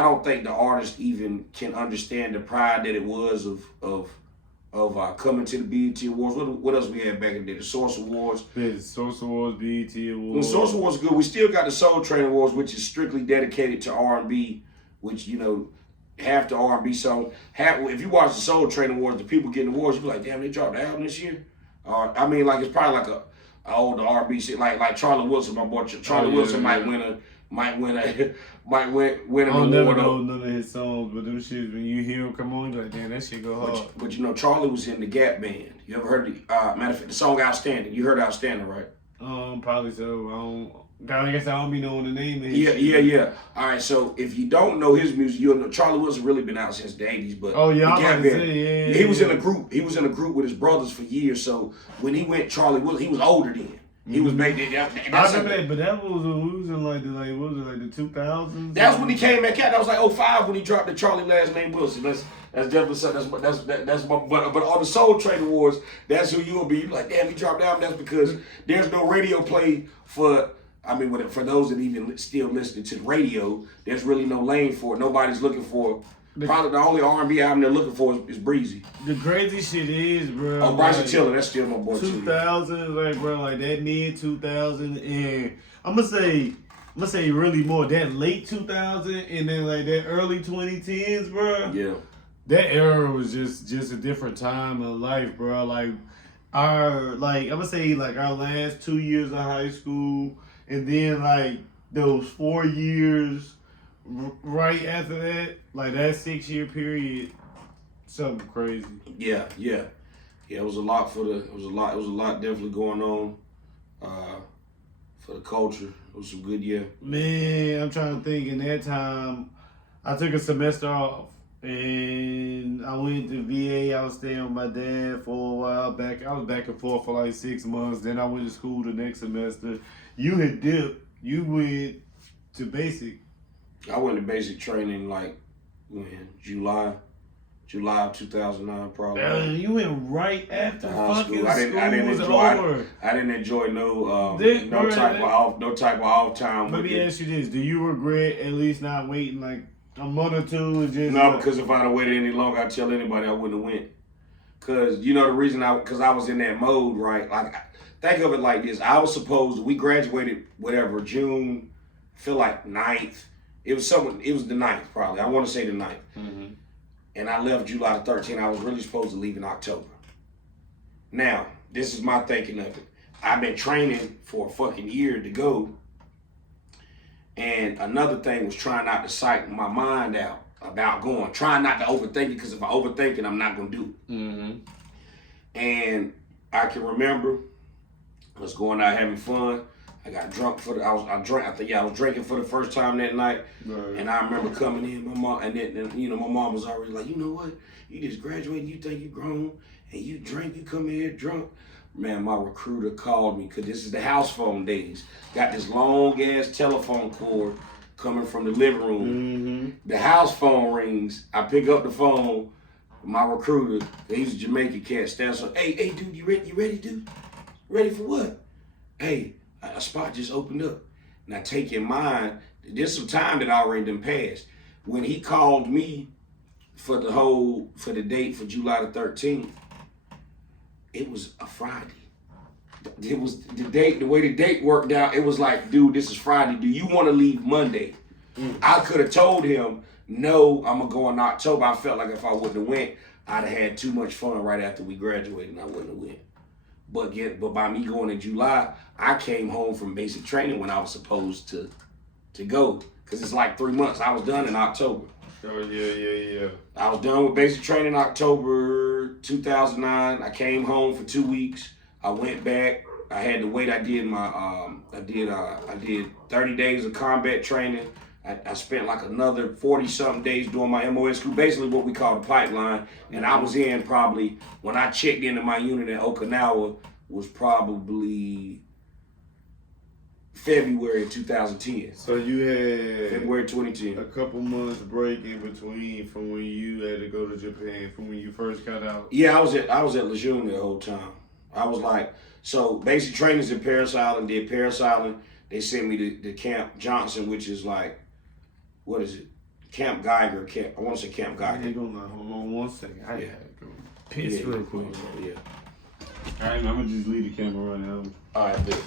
don't think the artist even can understand the pride that it was of of coming to the BET Awards. What else we had back in the day? The Source Awards. Yeah, the Source Awards, BET Awards. The Source Awards good. We still got the Soul Train Awards, which is strictly dedicated to R&B, which, you know, half the R&B song. If you watch the Soul Train Awards, the people getting awards, you be like, damn, they dropped the album this year? I mean, like, it's probably like a old R&B shit, like Charlie Wilson, my boy. Charlie Wilson might win an award. I don't never know none of his songs, but them shits, when you hear them come on, you're like, damn, that shit go hard. But you know, Charlie was in the Gap Band. You ever heard matter of fact, the song Outstanding? You heard Outstanding, right? Probably so. I guess I don't be knowing the name of his Yeah. All right, so if you don't know his music, you'll know Charlie Wilson really been out since the 80s, but the Gap Band, he was in a group. He was in a group with his brothers for years. So when he went Charlie Wilson, he was older then. He was making I remember that, but that was in like the 2000s. That's when he came back out. That was like 05 when he dropped the Charlie last name Wilson. That's definitely something. That's my. But on the Soul Train Awards, that's who you'll be. You're like, damn, he dropped out. That's because there's no radio play for. I mean, for those that even still listening to the radio, there's really no lane for it. Nobody's looking for. Probably the only R&B album they're looking for is Breezy. The crazy shit is, bro. Oh, Bryson Tiller, that's still my boy. 2000, like, bro, like that mid 2000, and I'm gonna say really more that late 2000, and then like that early 2010s, bro. Yeah. That era was just a different time of life, bro. Like I'm gonna say like our last 2 years of high school, and then like those 4 years right after that, like that 6-year period, something crazy. Yeah. It was a lot it was a lot definitely going on for the culture. It was some good year. Man, I'm trying to think. In that time, I took a semester off and I went to VA. I was staying with my dad for a while back. I was back and forth for like 6 months. Then I went to school the next semester. You had dipped. You went to basic. I went to basic training like when July of 2009 probably. You went right after high fucking school. I didn't enjoy no type of off time. Let me ask you this: do you regret at least not waiting like a month or two? And just no, because if I'd have waited any longer, I'd tell anybody I wouldn't have went. Cause you know the reason because I was in that mode, right? Like think of it like this: we graduated whatever June, I feel like 9th. It was the 9th probably. I want to say the 9th. Mm-hmm. And I left July the 13th. I was really supposed to leave in October. Now, this is my thinking of it. I've been training for a fucking year to go. And another thing was trying not to psych my mind out about going. Trying not to overthink it, because if I overthink it, I'm not going to do it. Mm-hmm. And I can remember I was going out having fun. I got drunk I was drinking for the first time that night. Right. And I remember coming in, my mom, and then you know, my mom was already like, you know what? You just graduated, you think you grown, and you drink, you come in here drunk. Man, my recruiter called me, because this is the house phone days. Got this long ass telephone cord coming from the living room. Mm-hmm. The house phone rings. I pick up the phone. My recruiter, he's a Jamaican cat, stands up. Hey, dude, you ready, dude? Ready for what? Hey, a spot just opened up. Now take in mind, there's some time that already done passed. When he called me for the date for July the 13th, it was a Friday. It was the way the date worked out, it was like, dude, this is Friday. Do you want to leave Monday? I could have told him, no, I'm going to go in October. I felt like if I wouldn't have went, I'd have had too much fun right after we graduated and I wouldn't have went. But by me going in July, I came home from basic training when I was supposed to go. Because it's like 3 months. I was done in October. Oh, yeah. I was done with basic training in October 2009. I came home for 2 weeks. I went back. I had to wait. I did 30 days of combat training. I spent like another 40-something days doing my MOS school, basically what we call the pipeline. And I was in probably, when I checked into my unit in Okinawa, was probably February of 2010. So you had February 2010. a couple months break in between from when you had to go to Japan, from when you first got out. Yeah, I was at Lejeune the whole time. I was like, so basic training's in Paris Island. Did Paris Island. They sent me to Camp Johnson, which is like, what is it? Camp Geiger. I want to say Camp Geiger. Hold on 1 second. I had to go. piss real quick. Yeah. All right, I'm gonna just leave the camera running. All right, bet.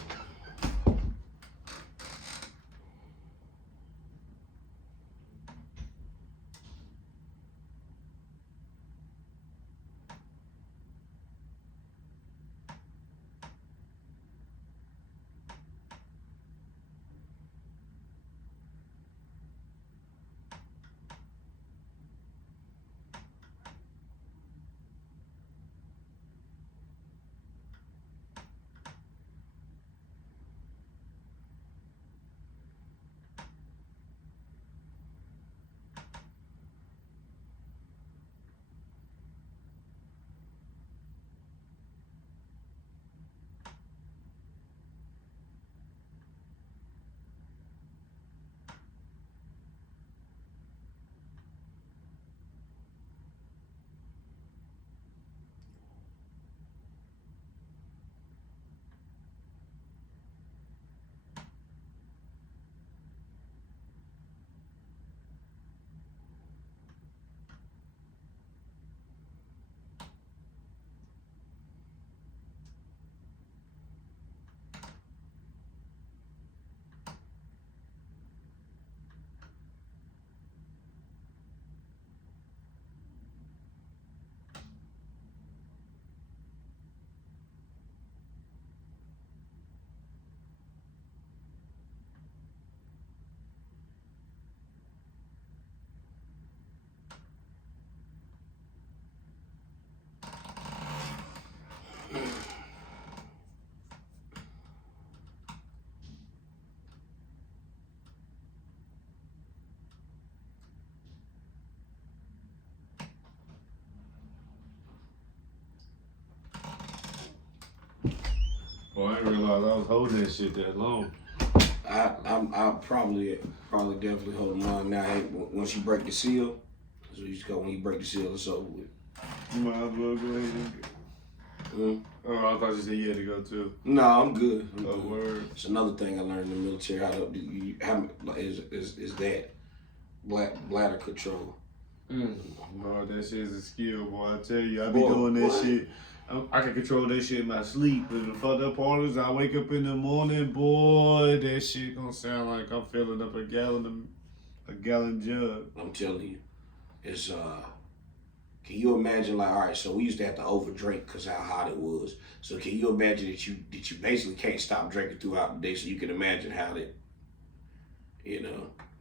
Well, I didn't realize I was holding that shit that long. I probably definitely hold mine now. Hey, once you break the seal, that's what you just go. When you break the seal, it's over with. You might as well go ahead and go. Oh, I thought you said you had to go too. No, I'm good. Oh, word. It's another thing I learned in the military. Is that bladder control. Boy, that shit is a skill, boy. I tell you, I be doing that shit. I can control that shit in my sleep. But the fucked up part is I wake up in the morning, boy, that shit gonna sound like I'm filling up a gallon jug. I'm telling you, it's can you imagine, like, all right, so we used to have to overdrink because how hot it was. So can you imagine that you basically can't stop drinking throughout the day? So you can imagine how that,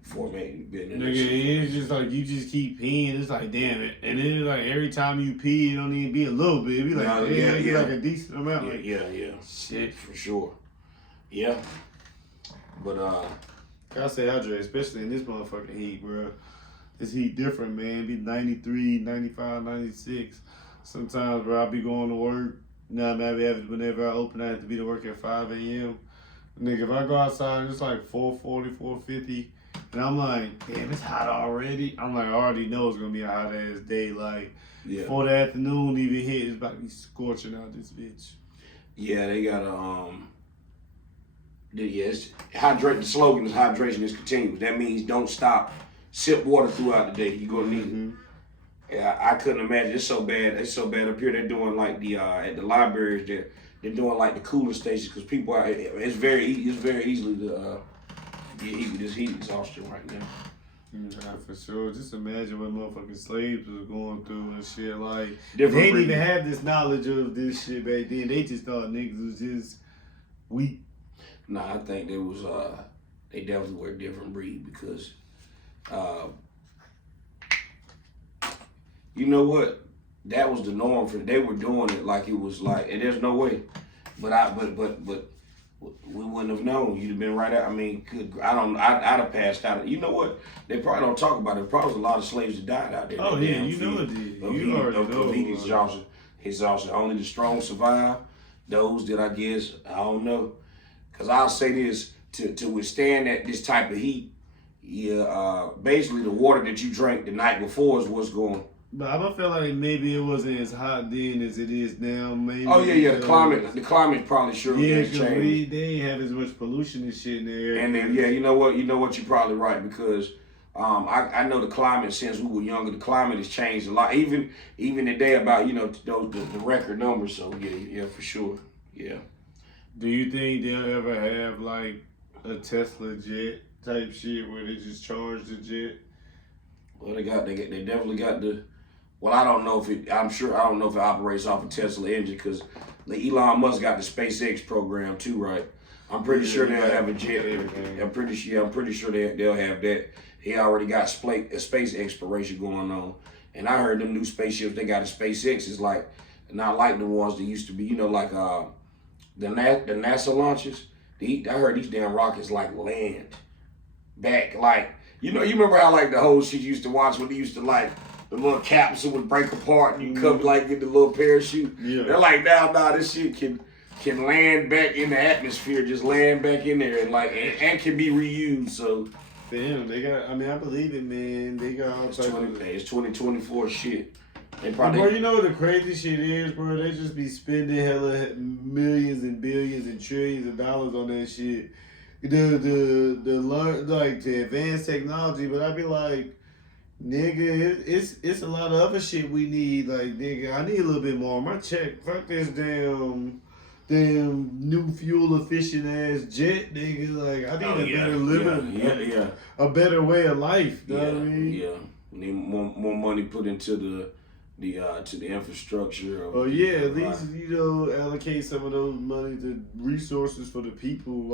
format been in this shit. Nigga, it's just like you just keep peeing. It's like, damn it. And then it's like every time you pee, it don't even be a little bit. It be like, yeah. like a decent amount. Yeah, like, yeah. Shit. For sure. Yeah. But I stay hydrated, especially in this motherfucking heat, bro. This heat different, man. It be 93, 95, 96. Sometimes, bro, I be going to work. Whenever I open, I have to be to work at 5 a.m. Nigga, if I go outside and it's like 440, 450, and I'm like, damn, it's hot already. I'm like, I already know it's gonna be a hot ass day. Like, before the afternoon even hit, it's about to be scorching out this bitch. Yeah, they got it's hydrate. The slogan is hydration is continuous. That means don't stop. Sip water throughout the day. You're gonna need it. Yeah, I couldn't imagine. It's so bad. It's so bad up here. They're doing like the at the libraries. They're doing like the cooler stations because people are. It's very easily to get this heat exhaustion right now. Yeah, for sure. Just imagine what motherfucking slaves was going through and shit. Like, Different they didn't breed. even have this knowledge of this shit back then. They just thought niggas was just weak. Nah, I think there was they definitely were a different breed because you know what? That was the norm for. They were doing it like it was like, and there's no way. But we wouldn't have known. You'd have been right out. I mean, I'd have passed out. You know what? They probably don't talk about it. Probably was a lot of slaves that died out there. Oh yeah, you know it did. You already know. Heat exhaustion. Only the strong survive. Those that I guess I don't know. Cause I'll say this to withstand this type of heat. Yeah, basically the water that you drank the night before is what's going. But I don't feel like maybe it wasn't as hot then as it is now. Maybe. Oh yeah. The climate probably sure has changed. They ain't have as much pollution and shit in the air. And then you know what? You're probably right because I know the climate since we were younger. The climate has changed a lot. Even today about the record numbers. So yeah, for sure. Yeah. Do you think they'll ever have like a Tesla jet type shit where they just charge the jet? Well, they definitely got the. Well, I don't know if it. I don't know if it operates off a Tesla engine because Elon Musk got the SpaceX program too, right? I'm pretty sure they'll have a jet. I'm pretty sure they'll have that. He already got space exploration going on, and I heard them new spaceships they got at SpaceX is like not like the ones that used to be. Like the NASA launches. I heard these damn rockets like land back like you remember how like the whole shit you used to watch when they used to like the little capsule would break apart and you come like in the little parachute. Yeah. They're like nah, this shit can land back in the atmosphere, just land back in there and can be reused. So damn, they got. I mean, I believe it, man. They got all it's 2024 shit. They probably. Bro, you know what the crazy shit is, bro? They just be spending hella millions and billions and trillions of dollars on that shit. The advanced technology, but I'd be like, nigga, it's a lot of other shit we need. Like, nigga, I need a little bit more on my check. Fuck this damn new fuel efficient ass jet, nigga. Like, I need a better living, a better way of life. You know what I mean? Yeah, we need more money put into to the infrastructure. At least allocate some of those money to resources for the people.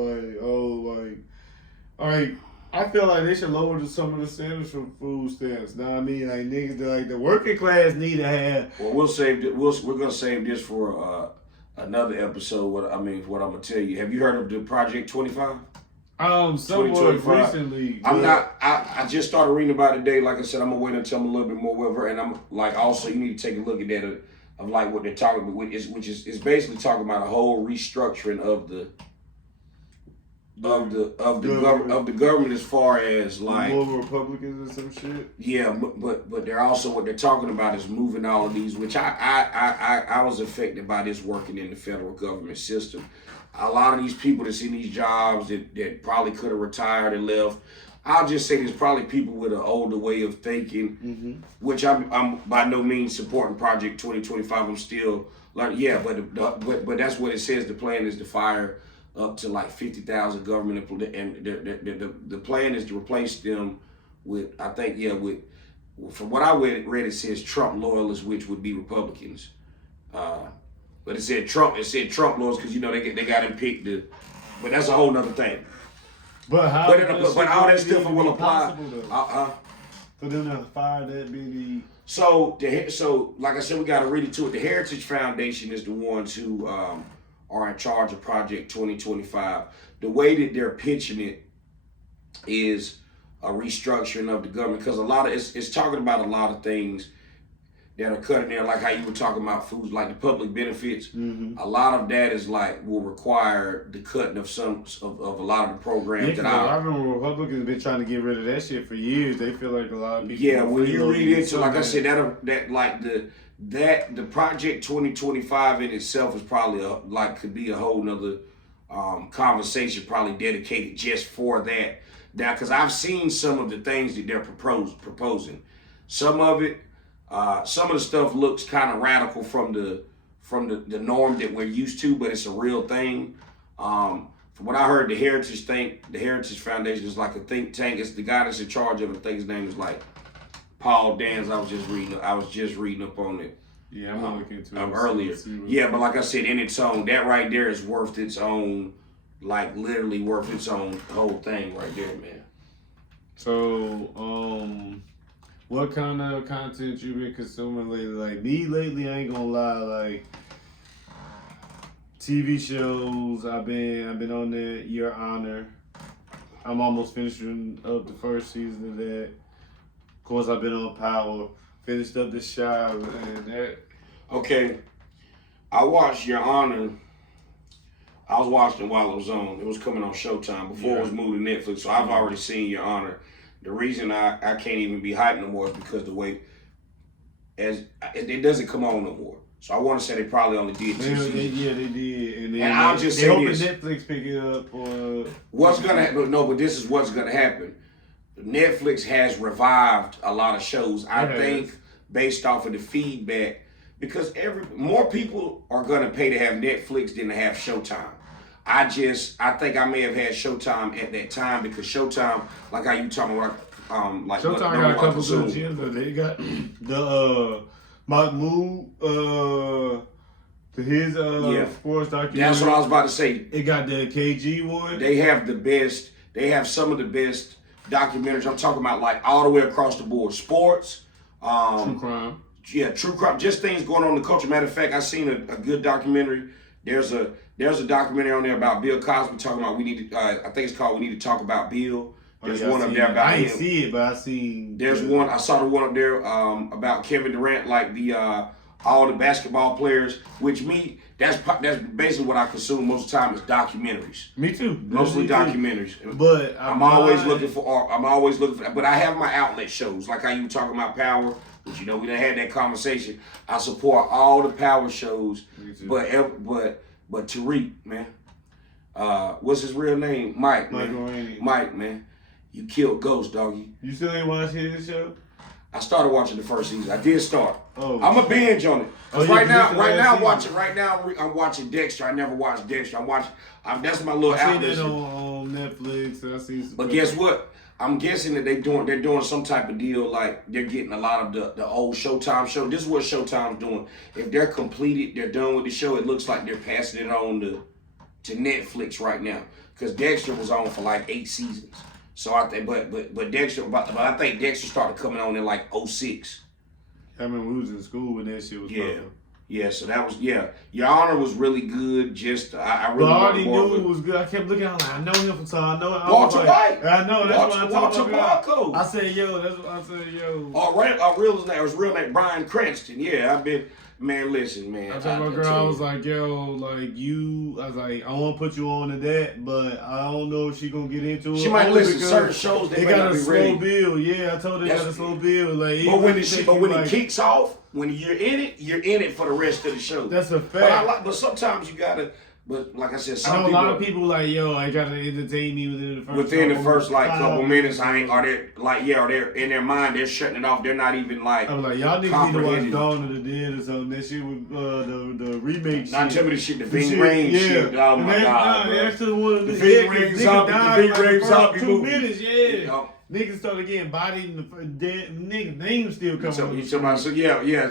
All right. I feel like they should lower some of the standards for food stamps. Know what I mean? Like niggas, like the working class need to have. Well, we're gonna save this for another episode. What I'm gonna tell you. Have you heard of the Project 25? Somewhat recently. I just started reading about it today. Like I said, I'm gonna wait until I'm a little bit more with her, and I'm like also you need to take a look at that of like what they're talking about, which is basically talking about a whole restructuring of the government as far as like more Republicans and some shit. Yeah, but they're also what they're talking about is moving all of these, which I was affected by this working in the federal government system. A lot of these people that's in these jobs that probably could have retired and left. I'll just say there's probably people with an older way of thinking, which I'm by no means supporting Project 2025. I'm still like, but that's what it says. The plan is to fire up to like 50,000 government and the plan is to replace them with, I think, from what I read, it says Trump loyalists, which would be Republicans. But it said Trump loyalists because they got him picked. But that's a whole nother thing. But how? But all that stuff will apply. For them to fire that many. So like I said, we got to read it to it. The Heritage Foundation is the ones who are in charge of Project 2025. The way that they're pitching it is a restructuring of the government because it's talking about a lot of things that are cut in there, like how you were talking about foods, like the public benefits. A lot of that is will require the cutting of of a lot of the programs I remember Republicans been trying to get rid of that shit for years. They feel like a lot of people. Yeah, when you read into, like I said, the Project 2025 in itself is probably could be a whole nother conversation, probably dedicated just for that. Now, because I've seen some of the things that they're proposing. Some of the stuff looks kind of radical from the norm that we're used to, but it's a real thing. From what I heard, the Heritage Foundation is like a think tank. It's the guy that's in charge of it. I think his name is like Paul Dans. I was just reading up on it. Yeah, I'm looking into it earlier. Yeah, but like I said, in its own, that right there is worth its own, like literally worth its own whole thing right there, man. So, what kind of content you been consuming lately? Like me lately, I ain't gonna lie. Like TV shows, I've been on there. Your Honor. I'm almost finishing up the first season of that. Of course, I've been on Power. Finished up The Shy and that. Okay, I watched Your Honor. I was watching it while it was on. It was coming on Showtime before it was moved to Netflix. So I've already seen Your Honor. The reason I can't even be hyped no more is because the way it doesn't come on no more. So I want to say they probably only did 2 seasons. Yeah, they did. And I'll just say this. Netflix pick it up. What's gonna happen? No, but this is what's gonna happen. Netflix has revived a lot of shows. I It has. think based off of the feedback, because more people are gonna pay to have Netflix than to have Showtime. I think I may have had Showtime at that time because Showtime, like how you talking about, like Showtime got a couple good gems. They got the Mahmoud his sports documentary. That's what I was about to say. It got the KG one. They have the best. They have some of the best documentaries. I'm talking about like all the way across the board. Sports. True crime. Yeah, true crime. Just things going on in the culture. Matter of fact, I seen a good documentary. There's a documentary on there about Bill Cosby talking about I think it's called We Need to Talk About Bill. There's one up there about I him. didn't see it, but I seen. There's one. I saw the one up there about Kevin Durant, like the all the basketball players. That's basically what I consume most of the time is documentaries. Me too. Mostly documentaries. But I'm always looking for art. I'm always looking for. But I have my outlet shows, like how you were talking about Power. But we done had that conversation. I support all the Power shows. Me too. But Tariq, man, what's his real name? Mike, man. Mike, man, you killed Ghost, doggy. You still ain't watching his show? I started watching the first season. I did start. Oh, I'm a binge on it. Oh, Right now I'm watching Dexter. I never watched Dexter. That's my little I seen outlet. that on Netflix. I seen some. But guess what? I'm guessing that they're doing some type of deal, like they're getting a lot of the old Showtime show. This is what Showtime's doing. If they're completed, they're done with the show, it looks like they're passing it on to Netflix right now. Because Dexter was on for like 8 seasons. So I think, but Dexter, but I think Dexter started coming on in like 06. I remember we was in school when that shit was popping. Yeah, so that was, Your Honor was really good. Just, I really But I already more knew it was good. I kept looking, I was like, I know him from time. I know it. Walter White. I know, that's what I Walter told my guy. Blanco. I said, yo, that's what I said, yo. His real name, Brian Cranston. Yeah, man, listen, man. I told my girl, I was like, yo, like I was like, I want to put you on to that, but I don't know if she gonna get into it. She might listen to certain shows. They got a slow build. Yeah, I told her they got a slow build. Like, but when it kicks off, when you're in it for the rest of the show. That's a fact. But sometimes you gotta. But like I said, I know a lot of people like, yo, I gotta entertain me within the first like couple minutes. Are they in their mind? They're shutting it off. They're not even like. I'm like, y'all niggas need to watch Dawn of the Dead or something. That shit with the remake shit. Not tell me the shit, the Ving Rhames shit. Oh my god, that's the one. The Ving Rhames zombie. The Ving Rhames zombie 2 minutes, yeah. Niggas started getting bodied and the dead niggas' names still coming. So as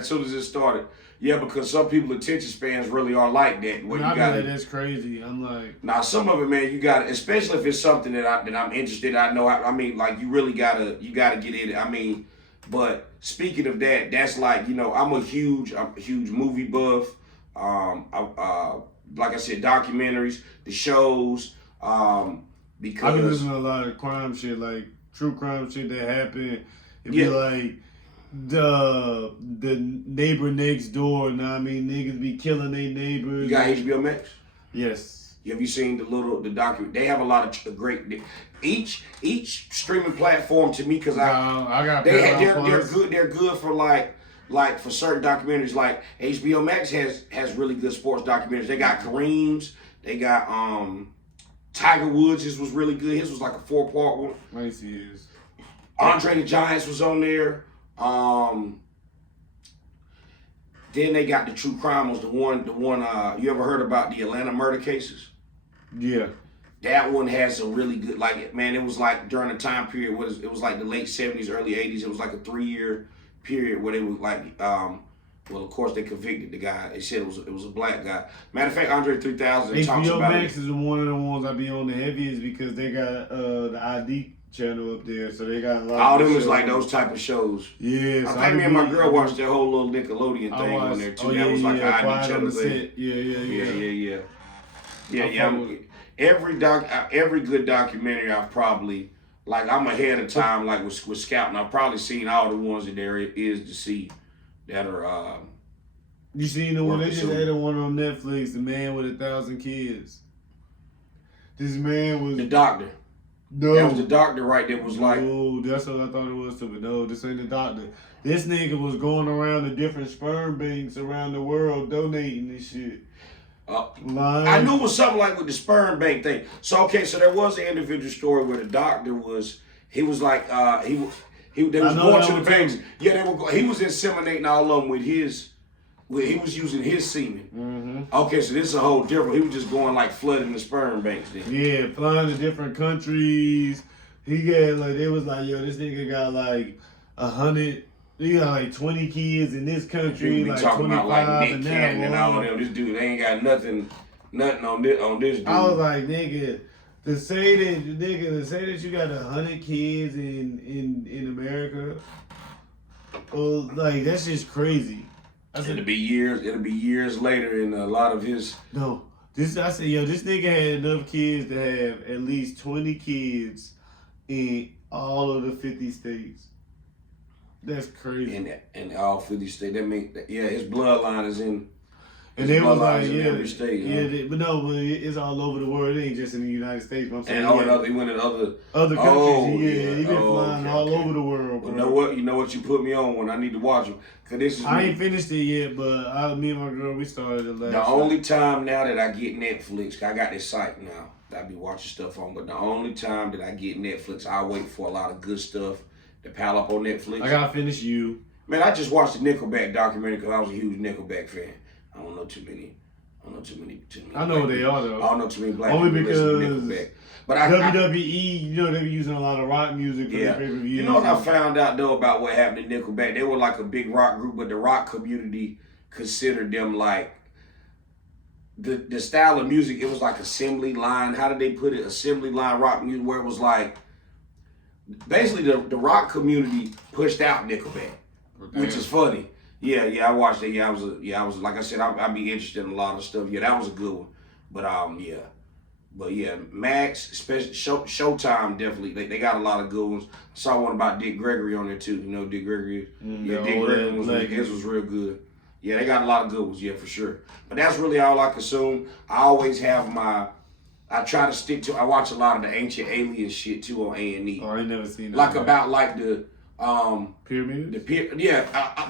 soon as it started. Yeah, because some people attention spans really are like that. Where I know that's crazy. I'm like, now some of it, man, you got to, especially if it's something that I'm interested in. I know. I mean, like you really gotta get in it. I mean, but speaking of that, that's like I'm a huge movie buff. Like I said, documentaries, the shows. Because I've been listening to a lot of crime shit, like true crime shit that happened. It'd be like the neighbor next door. Now I mean, niggas be killing their neighbors. You got HBO Max? Yes. Have you seen the document? They have a lot of great. Each streaming platform to me, because I got they're good. They're good for like for certain documentaries. Like HBO Max has really good sports documentaries. They got Kareem's. They got Tiger Woods. His was really good. His was like a 4-part one. I see his. Andre the Giants was on there. Then they got the true crime was the one you ever heard about the Atlanta murder cases? Yeah. That one has a really good, man, it was like during a time period, it was like the late 70s, early 80s. It was like a 3-year period where they were like, well, of course they convicted the guy. They said it was a black guy. Matter of fact, Andre 3000 talks HBO about Max is one of the ones I be on the heaviest because they got the ID channel up there, so they got a lot. All them is like those type of shows. Yeah, I think me and my girl watched that whole little Nickelodeon thing on there too. That was like an ID channel thing. Yeah. Every good documentary I've probably I'm ahead of time with scouting. I've probably seen all the ones that there is to see that are. You seen the one they just added one on Netflix? The Man with 1,000 Kids. This man was the doctor. No. That was the doctor, right? That was like. No, that's what I thought it was too. But no, this ain't the doctor. This nigga was going around to different sperm banks around the world donating this shit. I knew it was something like with the sperm bank thing. So there was an individual story where the doctor He was like they was going to the banks. Yeah, they were. He was inseminating all of them with his. He was using his semen. Mm-hmm. Okay, so this is a whole different. He was just going like flooding the sperm banks then. Yeah, flying to different countries. He got like it was like, yo, this nigga got like 100. He got like 20 kids in this country. People be like talking about like 25 Nick Cannon and all of them. This dude, they ain't got nothing on this dude. I was like, nigga, to say that you got 100 kids in America, well, like that's just crazy. It'll be years later, and a lot of his. No, I said, yo, this nigga had enough kids to have at least 20 kids in all of the 50 states. That's crazy. In all 50 states, his bloodline is in. And they was like, every state. But it's all over the world. It ain't just in the United States. But I'm saying, he went in other countries. He been flying all okay. over the world. Bro. You know what? You put me on one. I need to watch them. I ain't finished it yet, but me and my girl, we started it last. The only time now that I get Netflix, I got this site now that I be watching stuff on. But the only time that I get Netflix, I wait for a lot of good stuff to pile up on Netflix. I gotta finish You. Man, I just watched the Nickelback documentary because I was a huge Nickelback fan. I don't know too many. I know what they are though. I don't know too many black only people because listen to Nickelback. But WWE, you know, they be using a lot of rock music for the pay-per-view. You know what I found out though about what happened to Nickelback? They were like a big rock group, but the rock community considered them like the style of music. It was like assembly line. How did they put it? Assembly line rock music, where it was like basically the rock community pushed out Nickelback, which is funny. Yeah, I watched it. I was like I said, I'd be interested in a lot of stuff. Yeah, that was a good one. But Max, especially Showtime, definitely they got a lot of good ones. I saw one about Dick Gregory on there too. You know Dick Gregory. Dick Gregory was real good. Yeah, they got a lot of good ones. Yeah, for sure. But that's really all I consume. I always have I try to stick to. I watch a lot of the ancient alien shit too on A&E. Oh, I ain't never seen that. Like about like the. Pyramids?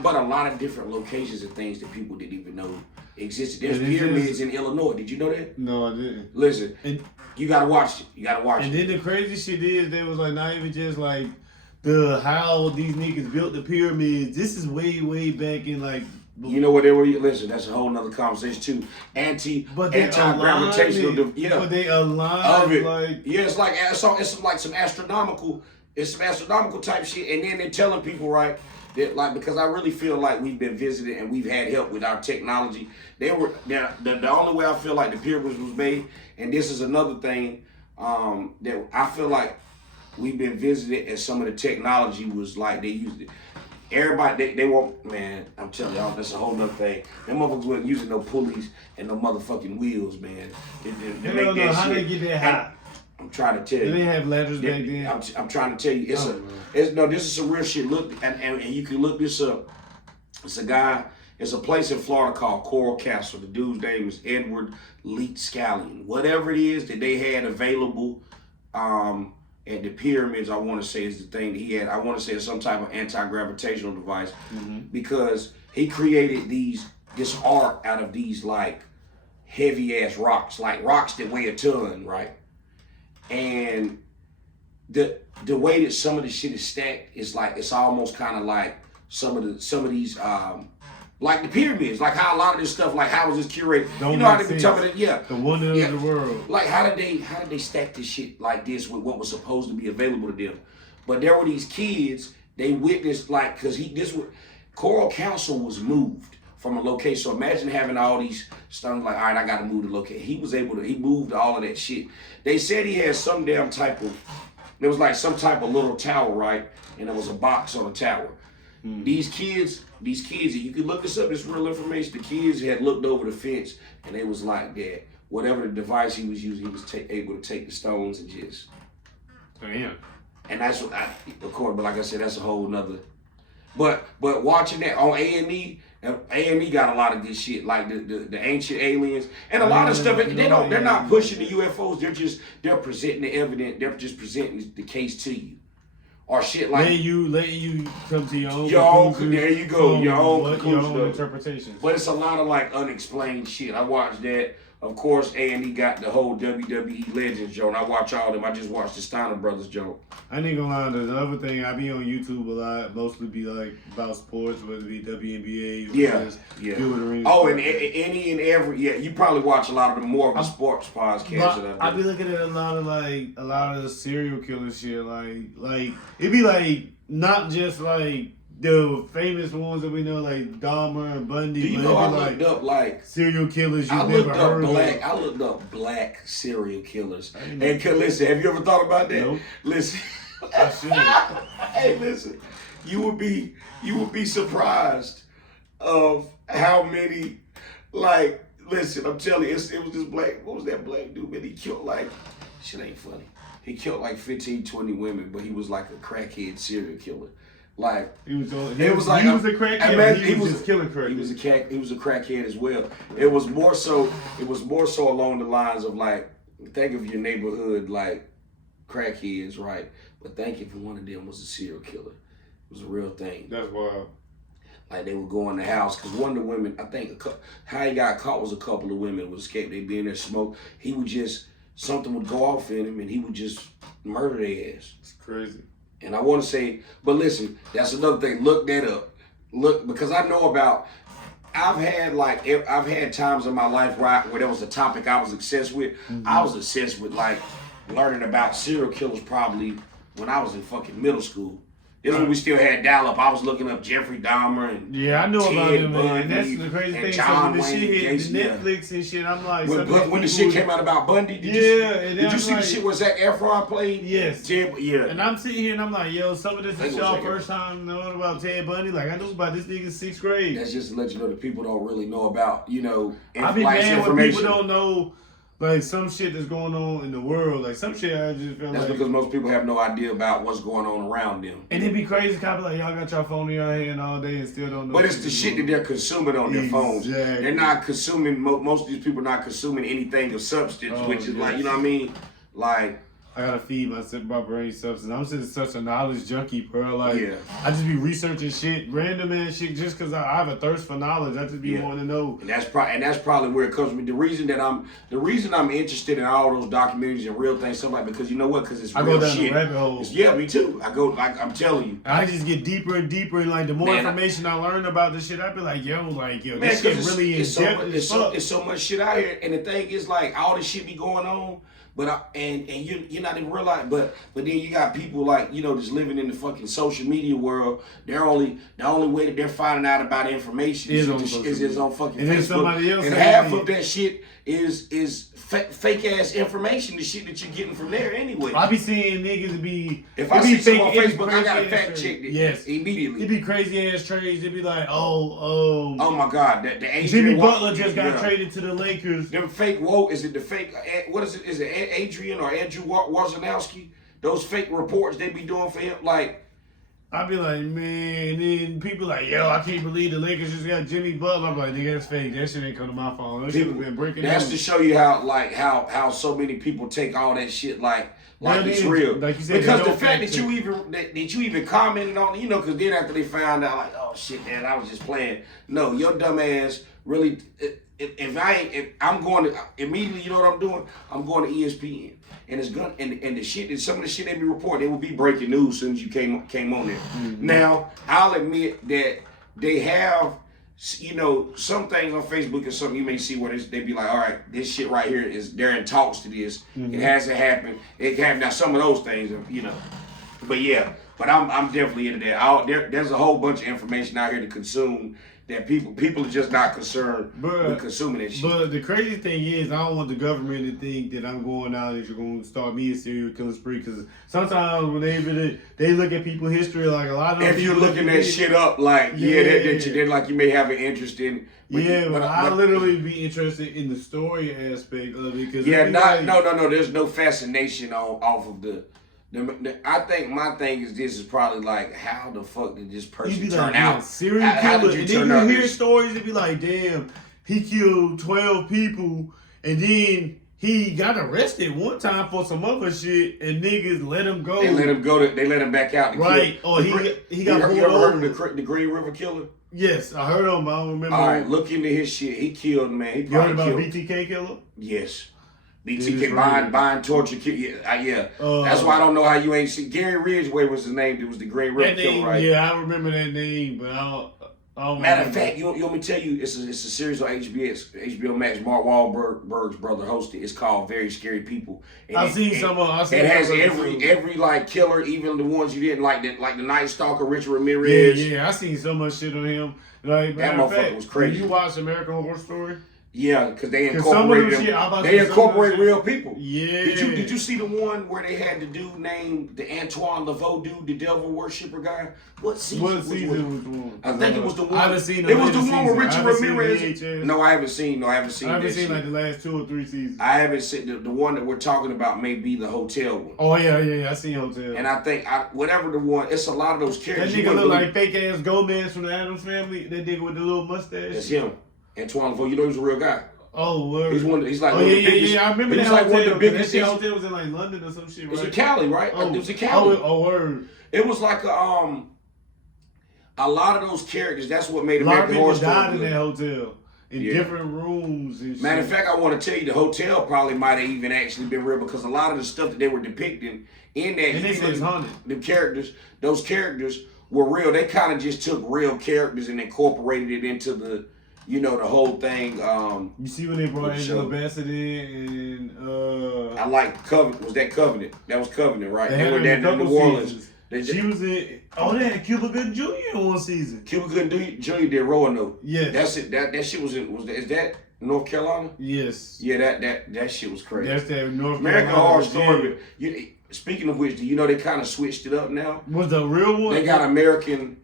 But a lot of different locations and things that people didn't even know existed. There's pyramids in Illinois. Did you know that? No, I didn't. Listen, you gotta watch it. And then the crazy shit is, they was like not even just like how these niggas built the pyramids. This is way back in like. You know what they were? Listen, that's a whole nother conversation too. Anti-gravitational. But they aligned like. Yeah, it's like some astronomical. It's some astronomical type shit, and then they're telling people, right, that like, because I really feel like we've been visited and we've had help with our technology. The only way I feel like the pyramids was made, and this is another thing that I feel like we've been visited, and some of the technology was like they used it. Everybody, they won't, man, I'm telling y'all, that's a whole nother thing. Them motherfuckers wasn't using no pulleys and no motherfucking wheels, man. They don't know how they get that high. I'm trying to tell you. They didn't have ladders back then. I'm trying to tell you. This is some real shit. Look, and you can look this up. It's a place in Florida called Coral Castle. The dude's name is Edward Leet Scallion. Whatever it is that they had available at the pyramids, I want to say is the thing that he had. I want to say it's some type of anti-gravitational device because he created this art out of these like heavy ass rocks, like rocks that weigh a ton, right? And the way that some of the shit is stacked is like it's almost kind of like some of these like the pyramids, like how a lot of this stuff, like how was this curated? You know how they be talking about the wonder of the world. Like how did they stack this shit like this with what was supposed to be available to them? But there were these kids, they witnessed like Coral Council was moved from a location. So imagine having all these stuff like, all right, I gotta move the location. He moved all of that shit. They said he had some damn type of, there was like some type of little tower, right? And there was a box on the tower. These kids, you can look this up, this real information. The kids had looked over the fence and they was like that. Whatever the device he was using, he was able to take the stones and just. Damn. And that's what of course, but like I said, that's a whole nother. But watching that on A&E got a lot of good shit, like the ancient aliens and a lot of stuff. They're not pushing the UFOs. They're presenting the evidence. They're just presenting the case to you, or shit like letting you come to your own. There you go, your own interpretations. But it's a lot of like unexplained shit. I watched that. Of course, A&E got the whole WWE Legends joint. I watch all of them. I just watched the Steiner Brothers joint. I ain't gonna lie, the other thing, I be on YouTube a lot, mostly be like about sports, whether it be WNBA or just Field of the Rings. Oh, and any and every, you probably watch a lot of the more of the sports podcasts that I be looking at a lot of the serial killer shit, like it be like not just like the famous ones that we know, like Dahmer and Bundy. Do you know I looked up like serial killers you I never looked heard up black. of? I looked up black serial killers. And listen, have you ever thought about that? Nope. Listen, I should. hey, listen, you would be surprised of how many. Like, listen, I'm telling you, it was this black. What was that black dude? Man, he killed like shit ain't funny. He killed like 15, 20 women, but he was like a crackhead serial killer. Like he was a He crackhead. He was just killing crackheads. He was a crackhead as well. It was more so along the lines of like, think of your neighborhood like crackheads, right? But think if one of them was a serial killer. It was a real thing. That's wild. Like they would go in the house because one of the women, I think, how he got caught was a couple of women would escape. They'd be in there smoke. He would just something would go off in him and he would just murder their ass. It's crazy. And I want to say, but listen, that's another thing. Look that up. Look, because I know about, I've had times in my life where there was a topic I was obsessed with. Mm-hmm. I was obsessed with like learning about serial killers probably when I was in fucking middle school. This is when we still had dial-up. I was looking up Jeffrey Dahmer and I know Ted about him, Bundy, man. That's the crazy thing. So when the shit hit Netflix and shit, I'm like, when the shit came out about Bundy, did you see the shit where Zac Efron played? Yes. And I'm sitting here and I'm like, yo, some of this is y'all first time knowing about Ted Bundy. Like I knew about this nigga in 6th grade. That's just to let you know that people don't really know about, I be mad when people don't know. Like some shit that's going on in the world, like some shit I just feel that's like. Because most people have no idea about what's going on around them. And it'd be crazy, kind of like y'all got your phone in your hand all day and still don't know. But it's the shit that they're consuming on their phones. They're not consuming, most of these people are not consuming anything of substance, which is like, you know what I mean? Like, I gotta feed my brain substance. I'm just such a knowledge junkie, bro. Like, I just be researching shit, random ass shit, just because I have a thirst for knowledge. I just be wanting to know. And that's probably where it comes from. The reason I'm interested in all those documentaries and real things, because you know what? Because it's real shit. I go down shit. the rabbit hole. Yeah, me too. I go, like I'm telling you. I just get deeper and deeper, and like the more information I learn about this shit, I be like, yo, this shit really is depth as fuck. There's so much shit out here, and the thing is, like, all this shit be going on. But you're not even realizing, but then you got people like, just living in the fucking social media world. The only way that they're finding out about information is on fucking and Facebook. And half of that shit is fake ass information, the shit that you're getting from there anyway. I be seeing niggas be. If I see something on Facebook, I gotta fact check it. Yes, immediately. It be crazy ass trades. It be like, oh my God, the Jimmy Butler just got traded to the Lakers. Them fake is it the fake? What is it? Is it Adrian or Andrew Wojnarowski? Those fake reports they be doing for him, like. I be like, man, and then people like, yo, I can't believe the Lakers just got Jimmy Butler. I'm like, nigga, that's fake. That shit ain't come to my phone. That shit has been breaking news. That's to show you how so many people take all that shit like it's real. Like you said, because the fact that you even commented on it, because then after they found out, like, oh shit, man, I was just playing. No, your dumb ass really. If I'm going to immediately, you know what I'm doing? I'm going to ESPN. And it's gonna and the shit some of the shit they be reporting, it will be breaking news as soon as you came on there. Mm-hmm. Now, I'll admit that they have, some things on Facebook and something you may see where they be like, all right, this shit right here they're in talks to this. Mm-hmm. It hasn't happened. It can happen. Now some of those things, but yeah. But I'm definitely into that. There's a whole bunch of information out here to consume that people are just not concerned with consuming that shit. But the crazy thing is, I don't want the government to think that I'm going out and you're going to start me a serial killer spree. Because sometimes when they look at people's history, like a lot of if you're looking that shit up, like that like you may have an interest in. But I literally be interested in the story aspect of it. Cause no. There's no fascination off of the. I think my thing is probably like, how the fuck did this person turn out? Serial killer. And then you hear stories, it'd be like, damn, he killed 12 people, and then he got arrested one time for some other shit, and niggas let him go. They let him go. They let him back out. Right? Or he got pulled over. You ever heard of the Green River Killer? Yes, I heard him, but I don't remember. All right, look into his shit. He killed, man. He You heard about killed. BTK killer? Yes. Dude, BTK buying torture. Yeah. That's why I don't know how you ain't see. Gary Ridgway was his name. It was the Green River Killer, right? Yeah, I remember that name, but I don't Matter of fact, you want me to tell you, it's a series on HBO Max. Mark Wahlberg's brother hosted. It's called Very Scary People. And I've seen some of it. It has every like killer, even the ones you didn't like, like the Night Stalker, Richard Ramirez. Yeah, I seen so much shit on him. Like, that motherfucker was crazy. Did you watch American Horror Story? Yeah, because they incorporated them. They incorporate real people. Yeah. Did you see the one where they had the dude named the Antoine Laveau dude, the devil worshiper guy? What season was the one? I think it was the one. I haven't seen it was the one with Richard Ramirez. No, I haven't seen. I haven't seen like the last 2 or 3 seasons. I haven't seen the one that we're talking about. May be the hotel one. Oh yeah. I seen Hotel. And I think whatever the one. It's a lot of those characters. That nigga look like fake ass Gomez from the Addams Family. That nigga with the little mustache. That's him. Antoine Laveau, you know he's a real guy. Oh, word. He's like one of the biggest. Yeah, I remember that like hotel. one of the biggest. That hotel was in like London or some shit, right? It was in Cali, right? It was in Cali. Oh, word. It was like a lot of those characters. That's what made American Horror Story. Died in that hotel in different rooms. And Matter of fact, I want to tell you, the hotel probably might have even actually been real because a lot of the stuff that they were depicting in that, and they said it's haunted. Those characters were real. They kind of just took real characters and incorporated it into the. The whole thing. You see when they brought Angela Bassett in and I like Covenant. Was that Covenant? That was Covenant, right? They were in New Orleans. She was in. Oh, they had Cuba Gooding Jr. in one season. Cuba Gooding Jr. did Roanoke. Yes. That's it. That shit was in. Is that North Carolina? Yes. Yeah, that shit was crazy. That's that North American Horror Story. Speaking of which, do you know they kind of switched it up now? Was the real one? They got American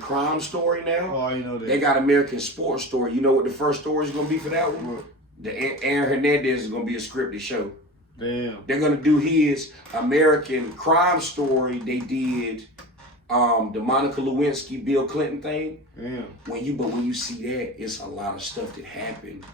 Crime Story now. Oh, you know that. They got American Sports Story. You know what the first story is gonna be for that one? What? Aaron Hernandez is gonna be a scripted show. Damn. They're gonna do his American Crime Story. They did the Monica Lewinsky, Bill Clinton thing. Damn. When you see that, it's a lot of stuff that happened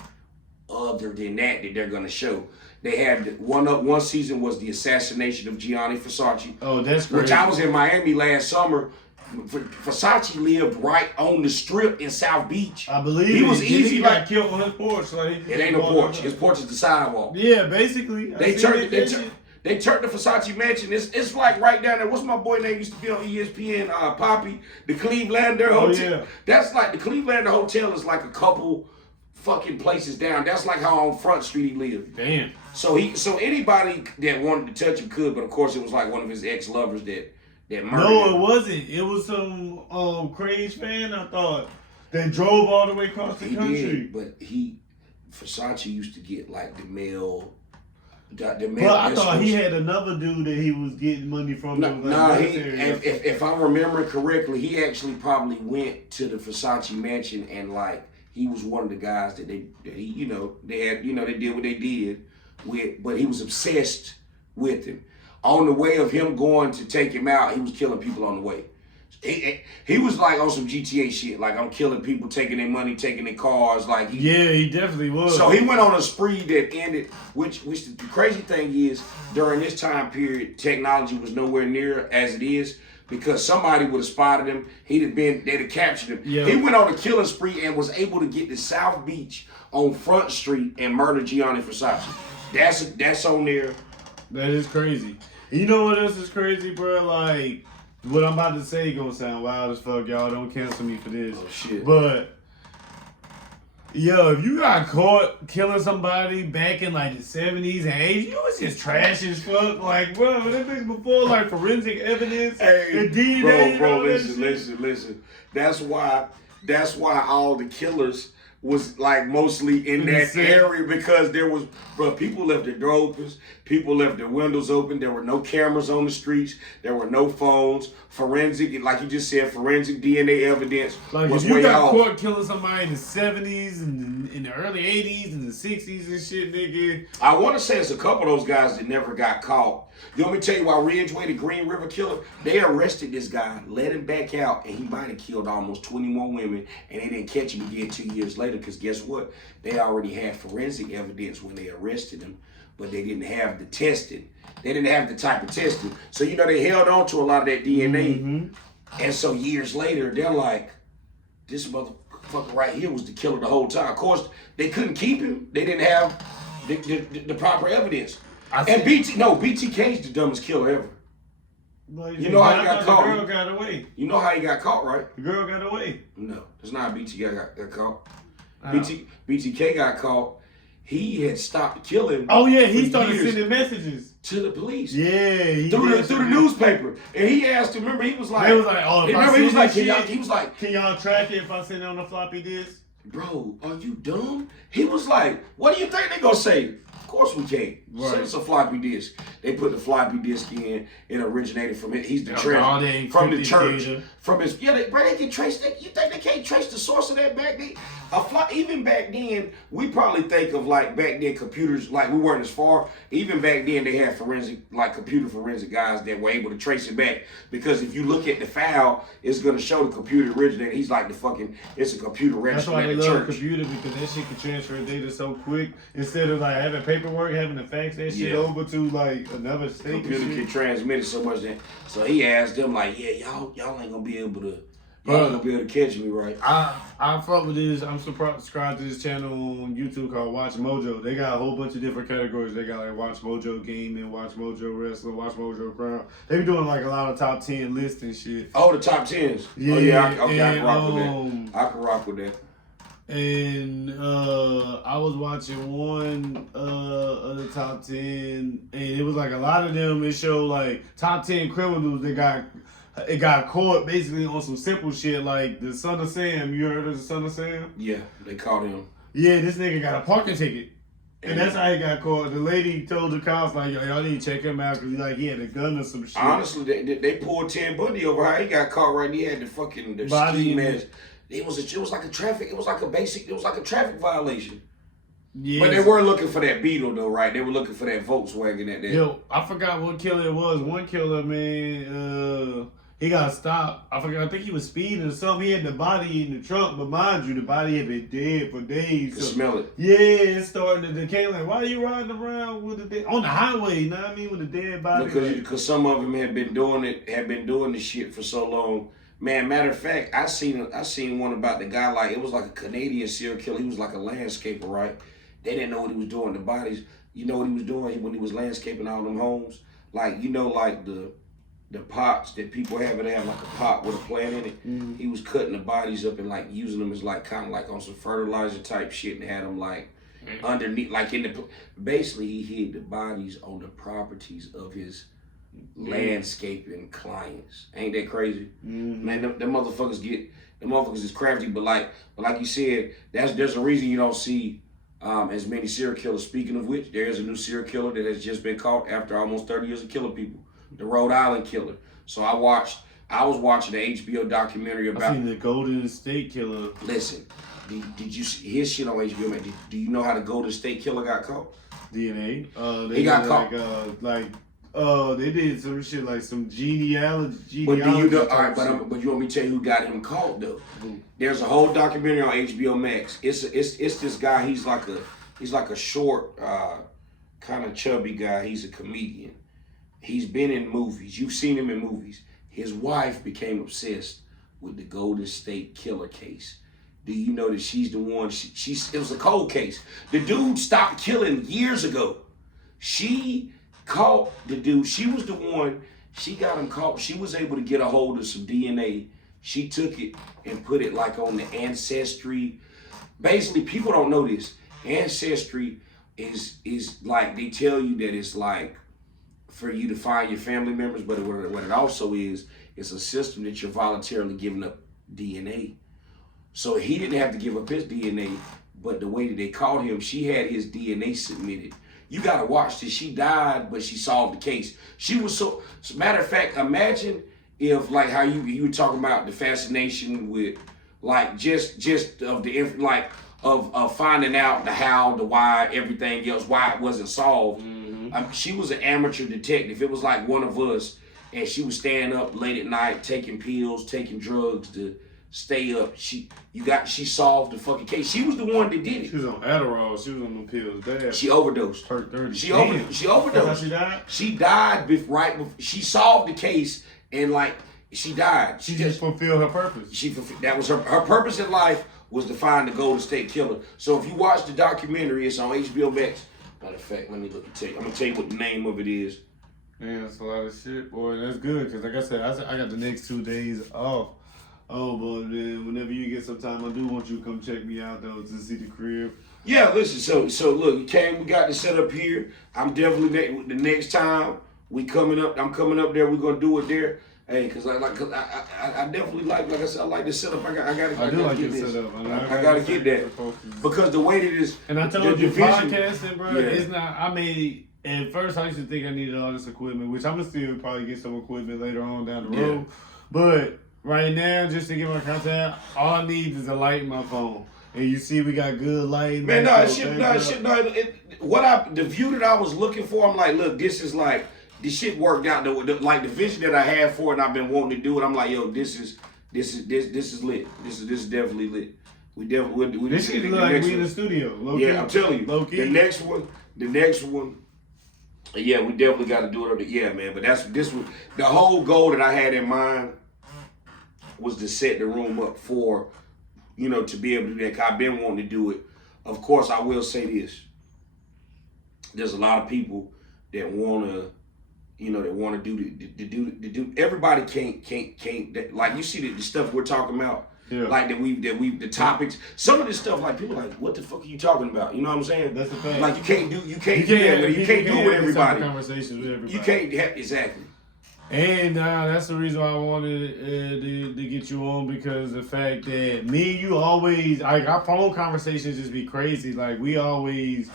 other than that they're gonna show. They had one season was the assassination of Gianni Versace. Oh, that's crazy. Which I was in Miami last summer. Versace lived right on the strip in South Beach. I believe he was easy. He got killed on his porch. Like, it ain't no porch. His porch is the sidewalk. Yeah, basically. They turned the Versace mansion. It's like right down there. What's my boy name used to be on ESPN? Poppy, the Clevelander Hotel. Yeah. That's like the Clevelander Hotel is like a couple fucking places down. That's like how on Front Street he lived. Damn. So anybody that wanted to touch him could, but of course it was like one of his ex-lovers that murdered him. No, it wasn't. It was some Craze fan, I thought, that drove all the way across the country. Did, but Versace used to get like the male. But I thought he had another dude that he was getting money from. If I'm remembering correctly, he actually probably went to the Versace mansion and like he was one of the guys that they did what they did with, but he was obsessed with him. On the way of him going to take him out, he was killing people on the way. He was like on some GTA shit, like I'm killing people, taking their money, taking their cars, like he definitely was. So he went on a spree that ended, which the crazy thing is, during this time period, technology was nowhere near as it is. Because somebody would have spotted him, they'd have captured him. Yeah. He went on a killing spree and was able to get to South Beach on Front Street and murder Gianni Versace. That's on there. That is crazy. You know what else is crazy, bro? Like, what I'm about to say gonna sound wild as fuck, y'all. Don't cancel me for this. Oh, shit. But, yo, if you got caught killing somebody back in like the 70s and 80s, you was just trash as fuck. Like, bro, that thing before like forensic evidence and DNA. Bro, listen. That's why all the killers was like mostly in that area because there was, bro, people left their door open, people left their windows open, there were no cameras on the streets, there were no phones, forensic, like you just said, forensic DNA evidence like was if you way got off. Caught killing somebody in the 70s and in the early 80s and the 60s and shit, nigga. I want to say it's a couple of those guys that never got caught. You want me to tell you why Ridgway, the Green River Killer, they arrested this guy, let him back out, and he might have killed almost 20 more women, and they didn't catch him again 2 years later, because guess what? They already had forensic evidence when they arrested him, but they didn't have the testing. They didn't have the type of testing. So, they held on to a lot of that DNA, And so years later, they're like, this motherfucker right here was the killer the whole time. Of course, they couldn't keep him. They didn't have the proper evidence. And BTK's the dumbest killer ever. Well, you know how he got caught? The girl got away. You know how he got caught, right? The girl got away. No, it's not how BTK got caught. BTK got caught. He had stopped killing. Oh yeah, he started sending messages to the police. Yeah, through the newspaper, and he asked him. Remember, he was like, "Oh, he was like, can y'all track it if I send it on a floppy disk?" Bro, are you dumb? He was like, "What do you think they gonna say?" Of course we can't. Right. Send us a floppy disk. They put the floppy disk in. It originated from it. He's the from the church. Data. From his they can trace that. You think they can't trace the source of that back then? Even back then, we probably think of like back then computers, like we weren't as far. Even back then, they had computer forensic guys that were able to trace it back. Because if you look at the file, it's gonna show the computer originated. He's like it's a computer registered at the church. That's why they love a computer, because that shit can transfer data so quick. Instead of like having paperwork, having to fax that shit over to like another state. Computer can transmit it so much that. So he asked them like, yeah, y'all ain't gonna be able to. Y'all ain't gonna be able to catch me, right? I fuck with this. I'm subscribed to this channel on YouTube called Watch Mojo. They got a whole bunch of different categories. They got like Watch Mojo Gaming, Watch Mojo Wrestling, Watch Mojo Crown. They be doing like a lot of top 10 lists and shit. Oh, the top 10s. Yeah, I can rock with that. I can rock with that. And I was watching one of the top 10, and it was like a lot of them. It showed like top 10 criminals that got caught basically on some simple shit like the Son of Sam. You heard of the Son of Sam? Yeah, they caught him. Yeah, this nigga got a parking ticket. And that's how he got caught. The lady told the cops, like, y'all need to check him out because he had a gun or some shit. Honestly, they pulled Ted Bundy over how he got caught right. He had the ski mask. It was like a traffic violation. Yes. But they weren't looking for that Beetle though, right? They were looking for that Volkswagen. Yo, I forgot what killer it was. One killer, man, he got stopped. I think he was speeding or something. He had the body in the trunk, but mind you, the body had been dead for days. You smell it. Yeah, it's starting to decay. Like, why are you riding around with on the highway? You know what I mean, with a dead body? Because some of them had been doing this shit for so long. Man, matter of fact, I seen one about the guy, like, it was like a Canadian serial killer. He was like a landscaper, right? They didn't know what he was doing. The bodies, you know what he was doing when he was landscaping all them homes? Like, you know, like the pots that people have, they have like a pot with a plant in it. Mm-hmm. He was cutting the bodies up and like using them as like kind of like on some fertilizer type shit, and had them like underneath, like basically he hid the bodies on the properties of his landscaping clients. Ain't that crazy? Mm-hmm. Man, them motherfuckers is crafty, but like you said, there's a reason you don't see as many serial killers. Speaking of which, there is a new serial killer that has just been caught after almost 30 years of killing people. The Rhode Island killer. So I was watching the HBO documentary about. I seen the Golden State Killer. Listen, did you see his shit on HBO? Man, do you know how the Golden State Killer got caught? DNA. He got caught. They did some shit like some genealogy. But do you know? All right, but you want me to tell you who got him caught though? Mm-hmm. There's a whole documentary on HBO Max. It's this guy. He's like a short, kind of chubby guy. He's a comedian. He's been in movies. You've seen him in movies. His wife became obsessed with the Golden State Killer case. Do you know that she's the one? It was a cold case. The dude stopped killing years ago. She caught the dude. She was the one. She got him caught. She was able to get a hold of some DNA. She took it and put it like on the Ancestry. Basically, people don't know this. Ancestry is like, they tell you that it's like for you to find your family members, but what it also is, it's a system that you're voluntarily giving up DNA. So he didn't have to give up his DNA, but the way that they caught him, she had his DNA submitted. You gotta watch this. She died, but she solved the case. She was so matter of fact, imagine if like how you were talking about the fascination with like just of the like of finding out the how, the why, everything else, why it wasn't solved. Mm-hmm. She was an amateur detective. It was like one of us, and she was staying up late at night, taking pills, taking drugs to stay up. She solved the fucking case. She was the one that did it. She was on Adderall. She was on them pills. Damn. She overdosed. Hurt 30. She overdosed. That's how she died? She died right before. She solved the case, and like She died. She just fulfilled her purpose. That was her purpose in life was to find the Golden State Killer. So if you watch the documentary, it's on HBO Max. Matter of fact, let me look and tell you. I'm gonna tell you what the name of it is. Man, that's a lot of shit, boy. That's good because, like I said, I got the next 2 days off. Oh, but man, whenever you get some time, I do want you to come check me out though to see the crib. Yeah, listen. So look, you came. We got this set up here. I'm definitely the next time we coming up. I'm coming up there. We're gonna do it there. Hey, cause I definitely like I said, I like the setup. I gotta get this. Setup. I gotta get that because the way that is. And I told you, podcasting, bro. Yeah. It's not. I mean, at first I used to think I needed all this equipment, which I'm gonna still probably get some equipment later on down the road. But right now, just to get my content, all I need is a light in my phone. And you see, we got good lighting. Man, the view that I was looking for, I'm like, look, this is like. This shit worked out. Like the vision that I had for it, and I've been wanting to do it. I'm like, yo, this is lit. This is definitely lit. This shit look like we in the studio. Low-key. Yeah, I'm telling you. Low-key. The next one. Yeah, we definitely got to do it. Yeah, man. But this was the whole goal that I had in mind was to set the room up for, to be able to do that. 'Cause I've been wanting to do it. Of course, I will say this. There's a lot of people that wanna do. Everybody can't. Like you see the stuff we're talking about. Yeah. Like the topics. Some of this stuff, like people are like, what the fuck are you talking about? You know what I'm saying? That's the thing. Like you can't do it with everybody. Conversations with everybody. You can't exactly. And that's the reason why I wanted to get you on, because the fact that me and you always, like, our phone conversations just be crazy. Like we always.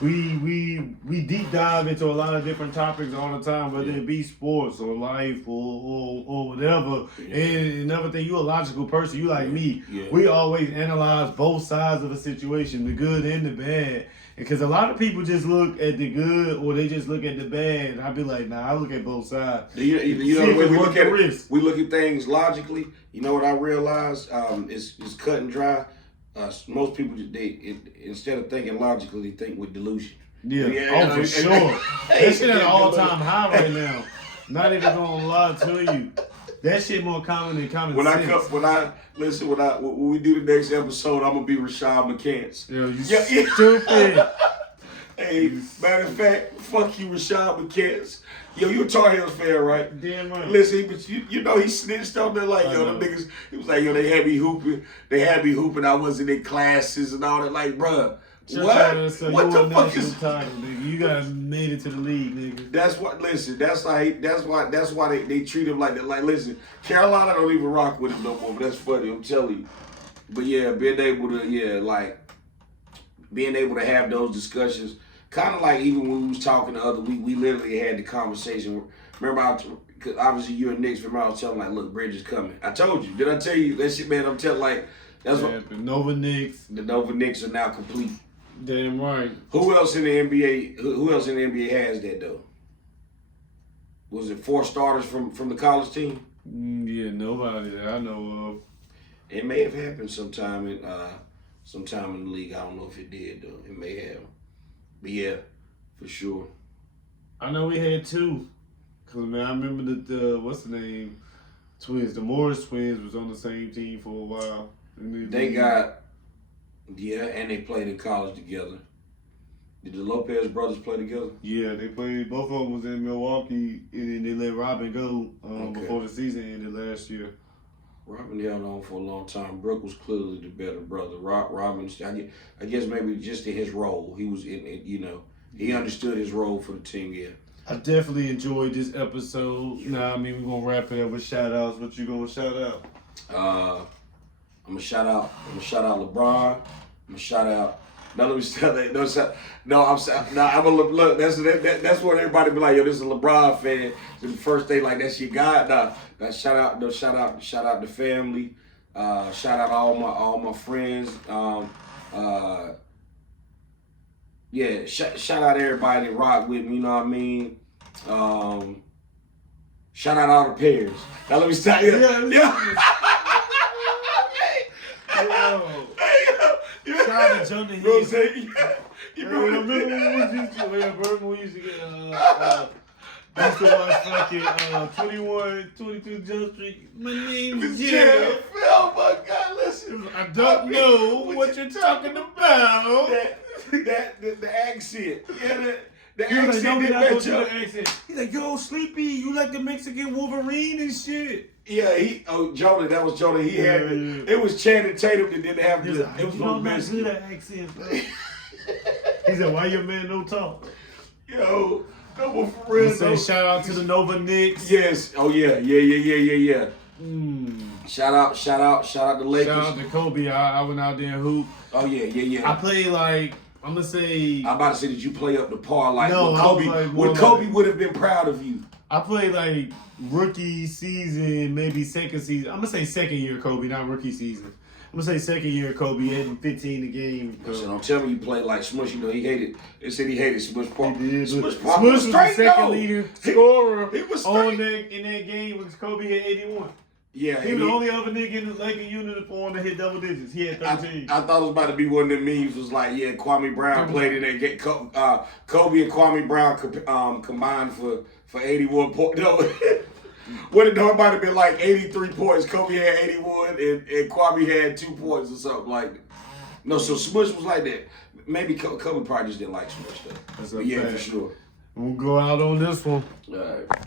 We deep dive into a lot of different topics all the time, whether it be sports or life or whatever. Yeah. And another thing, you a logical person. You like me. Yeah. We always analyze both sides of a situation, the good and the bad. Because a lot of people just look at the good or they just look at the bad. And I be like, nah, I look at both sides. You know the way we look at it, we look at things logically. You know what I realized? It's cut and dry. Most people, instead of thinking logically, they think with delusion. Yeah, for sure. That shit at an all-time high right now. Not even gonna lie to you. That shit more common than common sense. When we do the next episode, I'm gonna be Rashad McCants. Yo, you stupid. Hey, matter of fact, fuck you, Rashad McCants. Yo, you a Tar Heels fan, right? Damn right. Listen, but he snitched on there like, yo, them niggas, he was like, yo, they had me hooping, I wasn't in classes and all that, like, bruh. What the fuck is title, nigga? You guys made it to the league, nigga. That's why they treat him like that. Like, listen, Carolina don't even rock with him no more, but that's funny, I'm telling you. But yeah, being able to have those discussions, kind of like even when we was talking the other week, we literally had the conversation. Remember, because obviously you're a Knicks fan, I was telling like, look, Bridge is coming. I told you. Did I tell you that shit, man? I'm telling like, that's what. The Nova Knicks. The Nova Knicks are now complete. Damn right. Who else in the NBA? Who else in the NBA has that though? Was it 4 starters from the college team? Yeah, nobody that I know of. It may have happened sometime in the league. I don't know if it did though. It may have. But yeah, for sure. I know we had 2. Cause man, I remember the what's the name? Twins. The Morris twins was on the same team for a while. They got, and they played in college together. Did the Lopez brothers play together? Yeah, they played. Both of them was in Milwaukee, and then they let Robin go before the season ended last year. Robin held on for a long time. Brooke was clearly the better brother. Robin, I guess maybe just in his role, he was he understood his role for the team. Yeah. I definitely enjoyed this episode. Nah, I mean, we're gonna wrap it up with shout outs. What you gonna shout out? I'm gonna shout out LeBron. I'm gonna shout out. No, let me start that. I'm a look. That's what everybody be like. Yo, this is a LeBron fan. The first thing like that's your guy. Nah, shout out the family. Shout out all my friends. Shout out everybody that rock with me. You know what I mean? Shout out all the pairs. Now let me start. Shout out to Jonah Hill. You remember when we used to get I used to watch fucking 22 Jump Street. My name's Jeff. Oh my God, listen. I don't know what you're talking about. The accent. Yeah, the He was like, accent no, we didn't not gonna match do up. the accent. He's like, yo, Sleepy, you like the Mexican Wolverine and shit. Yeah, Jonah, that was Jonah. He had it was Channing Tatum that didn't have He's the like, it was you don't no like Mexican. good at accent, bro. He said, why your man no talk? Yo, no, but for real. Say shout out to the Nova Knicks. Yes. Oh yeah. Shout out the Lakers. Shout out to Kobe. I went out there and hoop. Oh yeah. I played like, I'm gonna say, I'm about to say that you play up the par like No, what I was Kobe. like more What Kobe like- would have been proud of you. I played like rookie season, maybe second season. I'm gonna say second year Kobe, not rookie season. I'm gonna say second year Kobe, hitting 15 a game. So I'm telling you, played like Smush. You know, he hated. They said he hated Smush Park. He did. Smush Smush Park was the straight, second though. leading scorer He was on straight. in that game was Kobe hit 81. Yeah, He and was the only other nigga in the Laker uniform that hit double digits. He had 13. I thought it was about to be one of them memes. Was like, yeah, Kwame Brown played in that game. Kobe and Kwame Brown combined for 81 points. No, what it might have been like 83 points. Kobe had 81 and Kwame had 2 points or something like that. No, so Smush was like that. Maybe Kobe probably just didn't like Smush though. That's But a yeah, fact. for sure. We'll go out on this one. All right.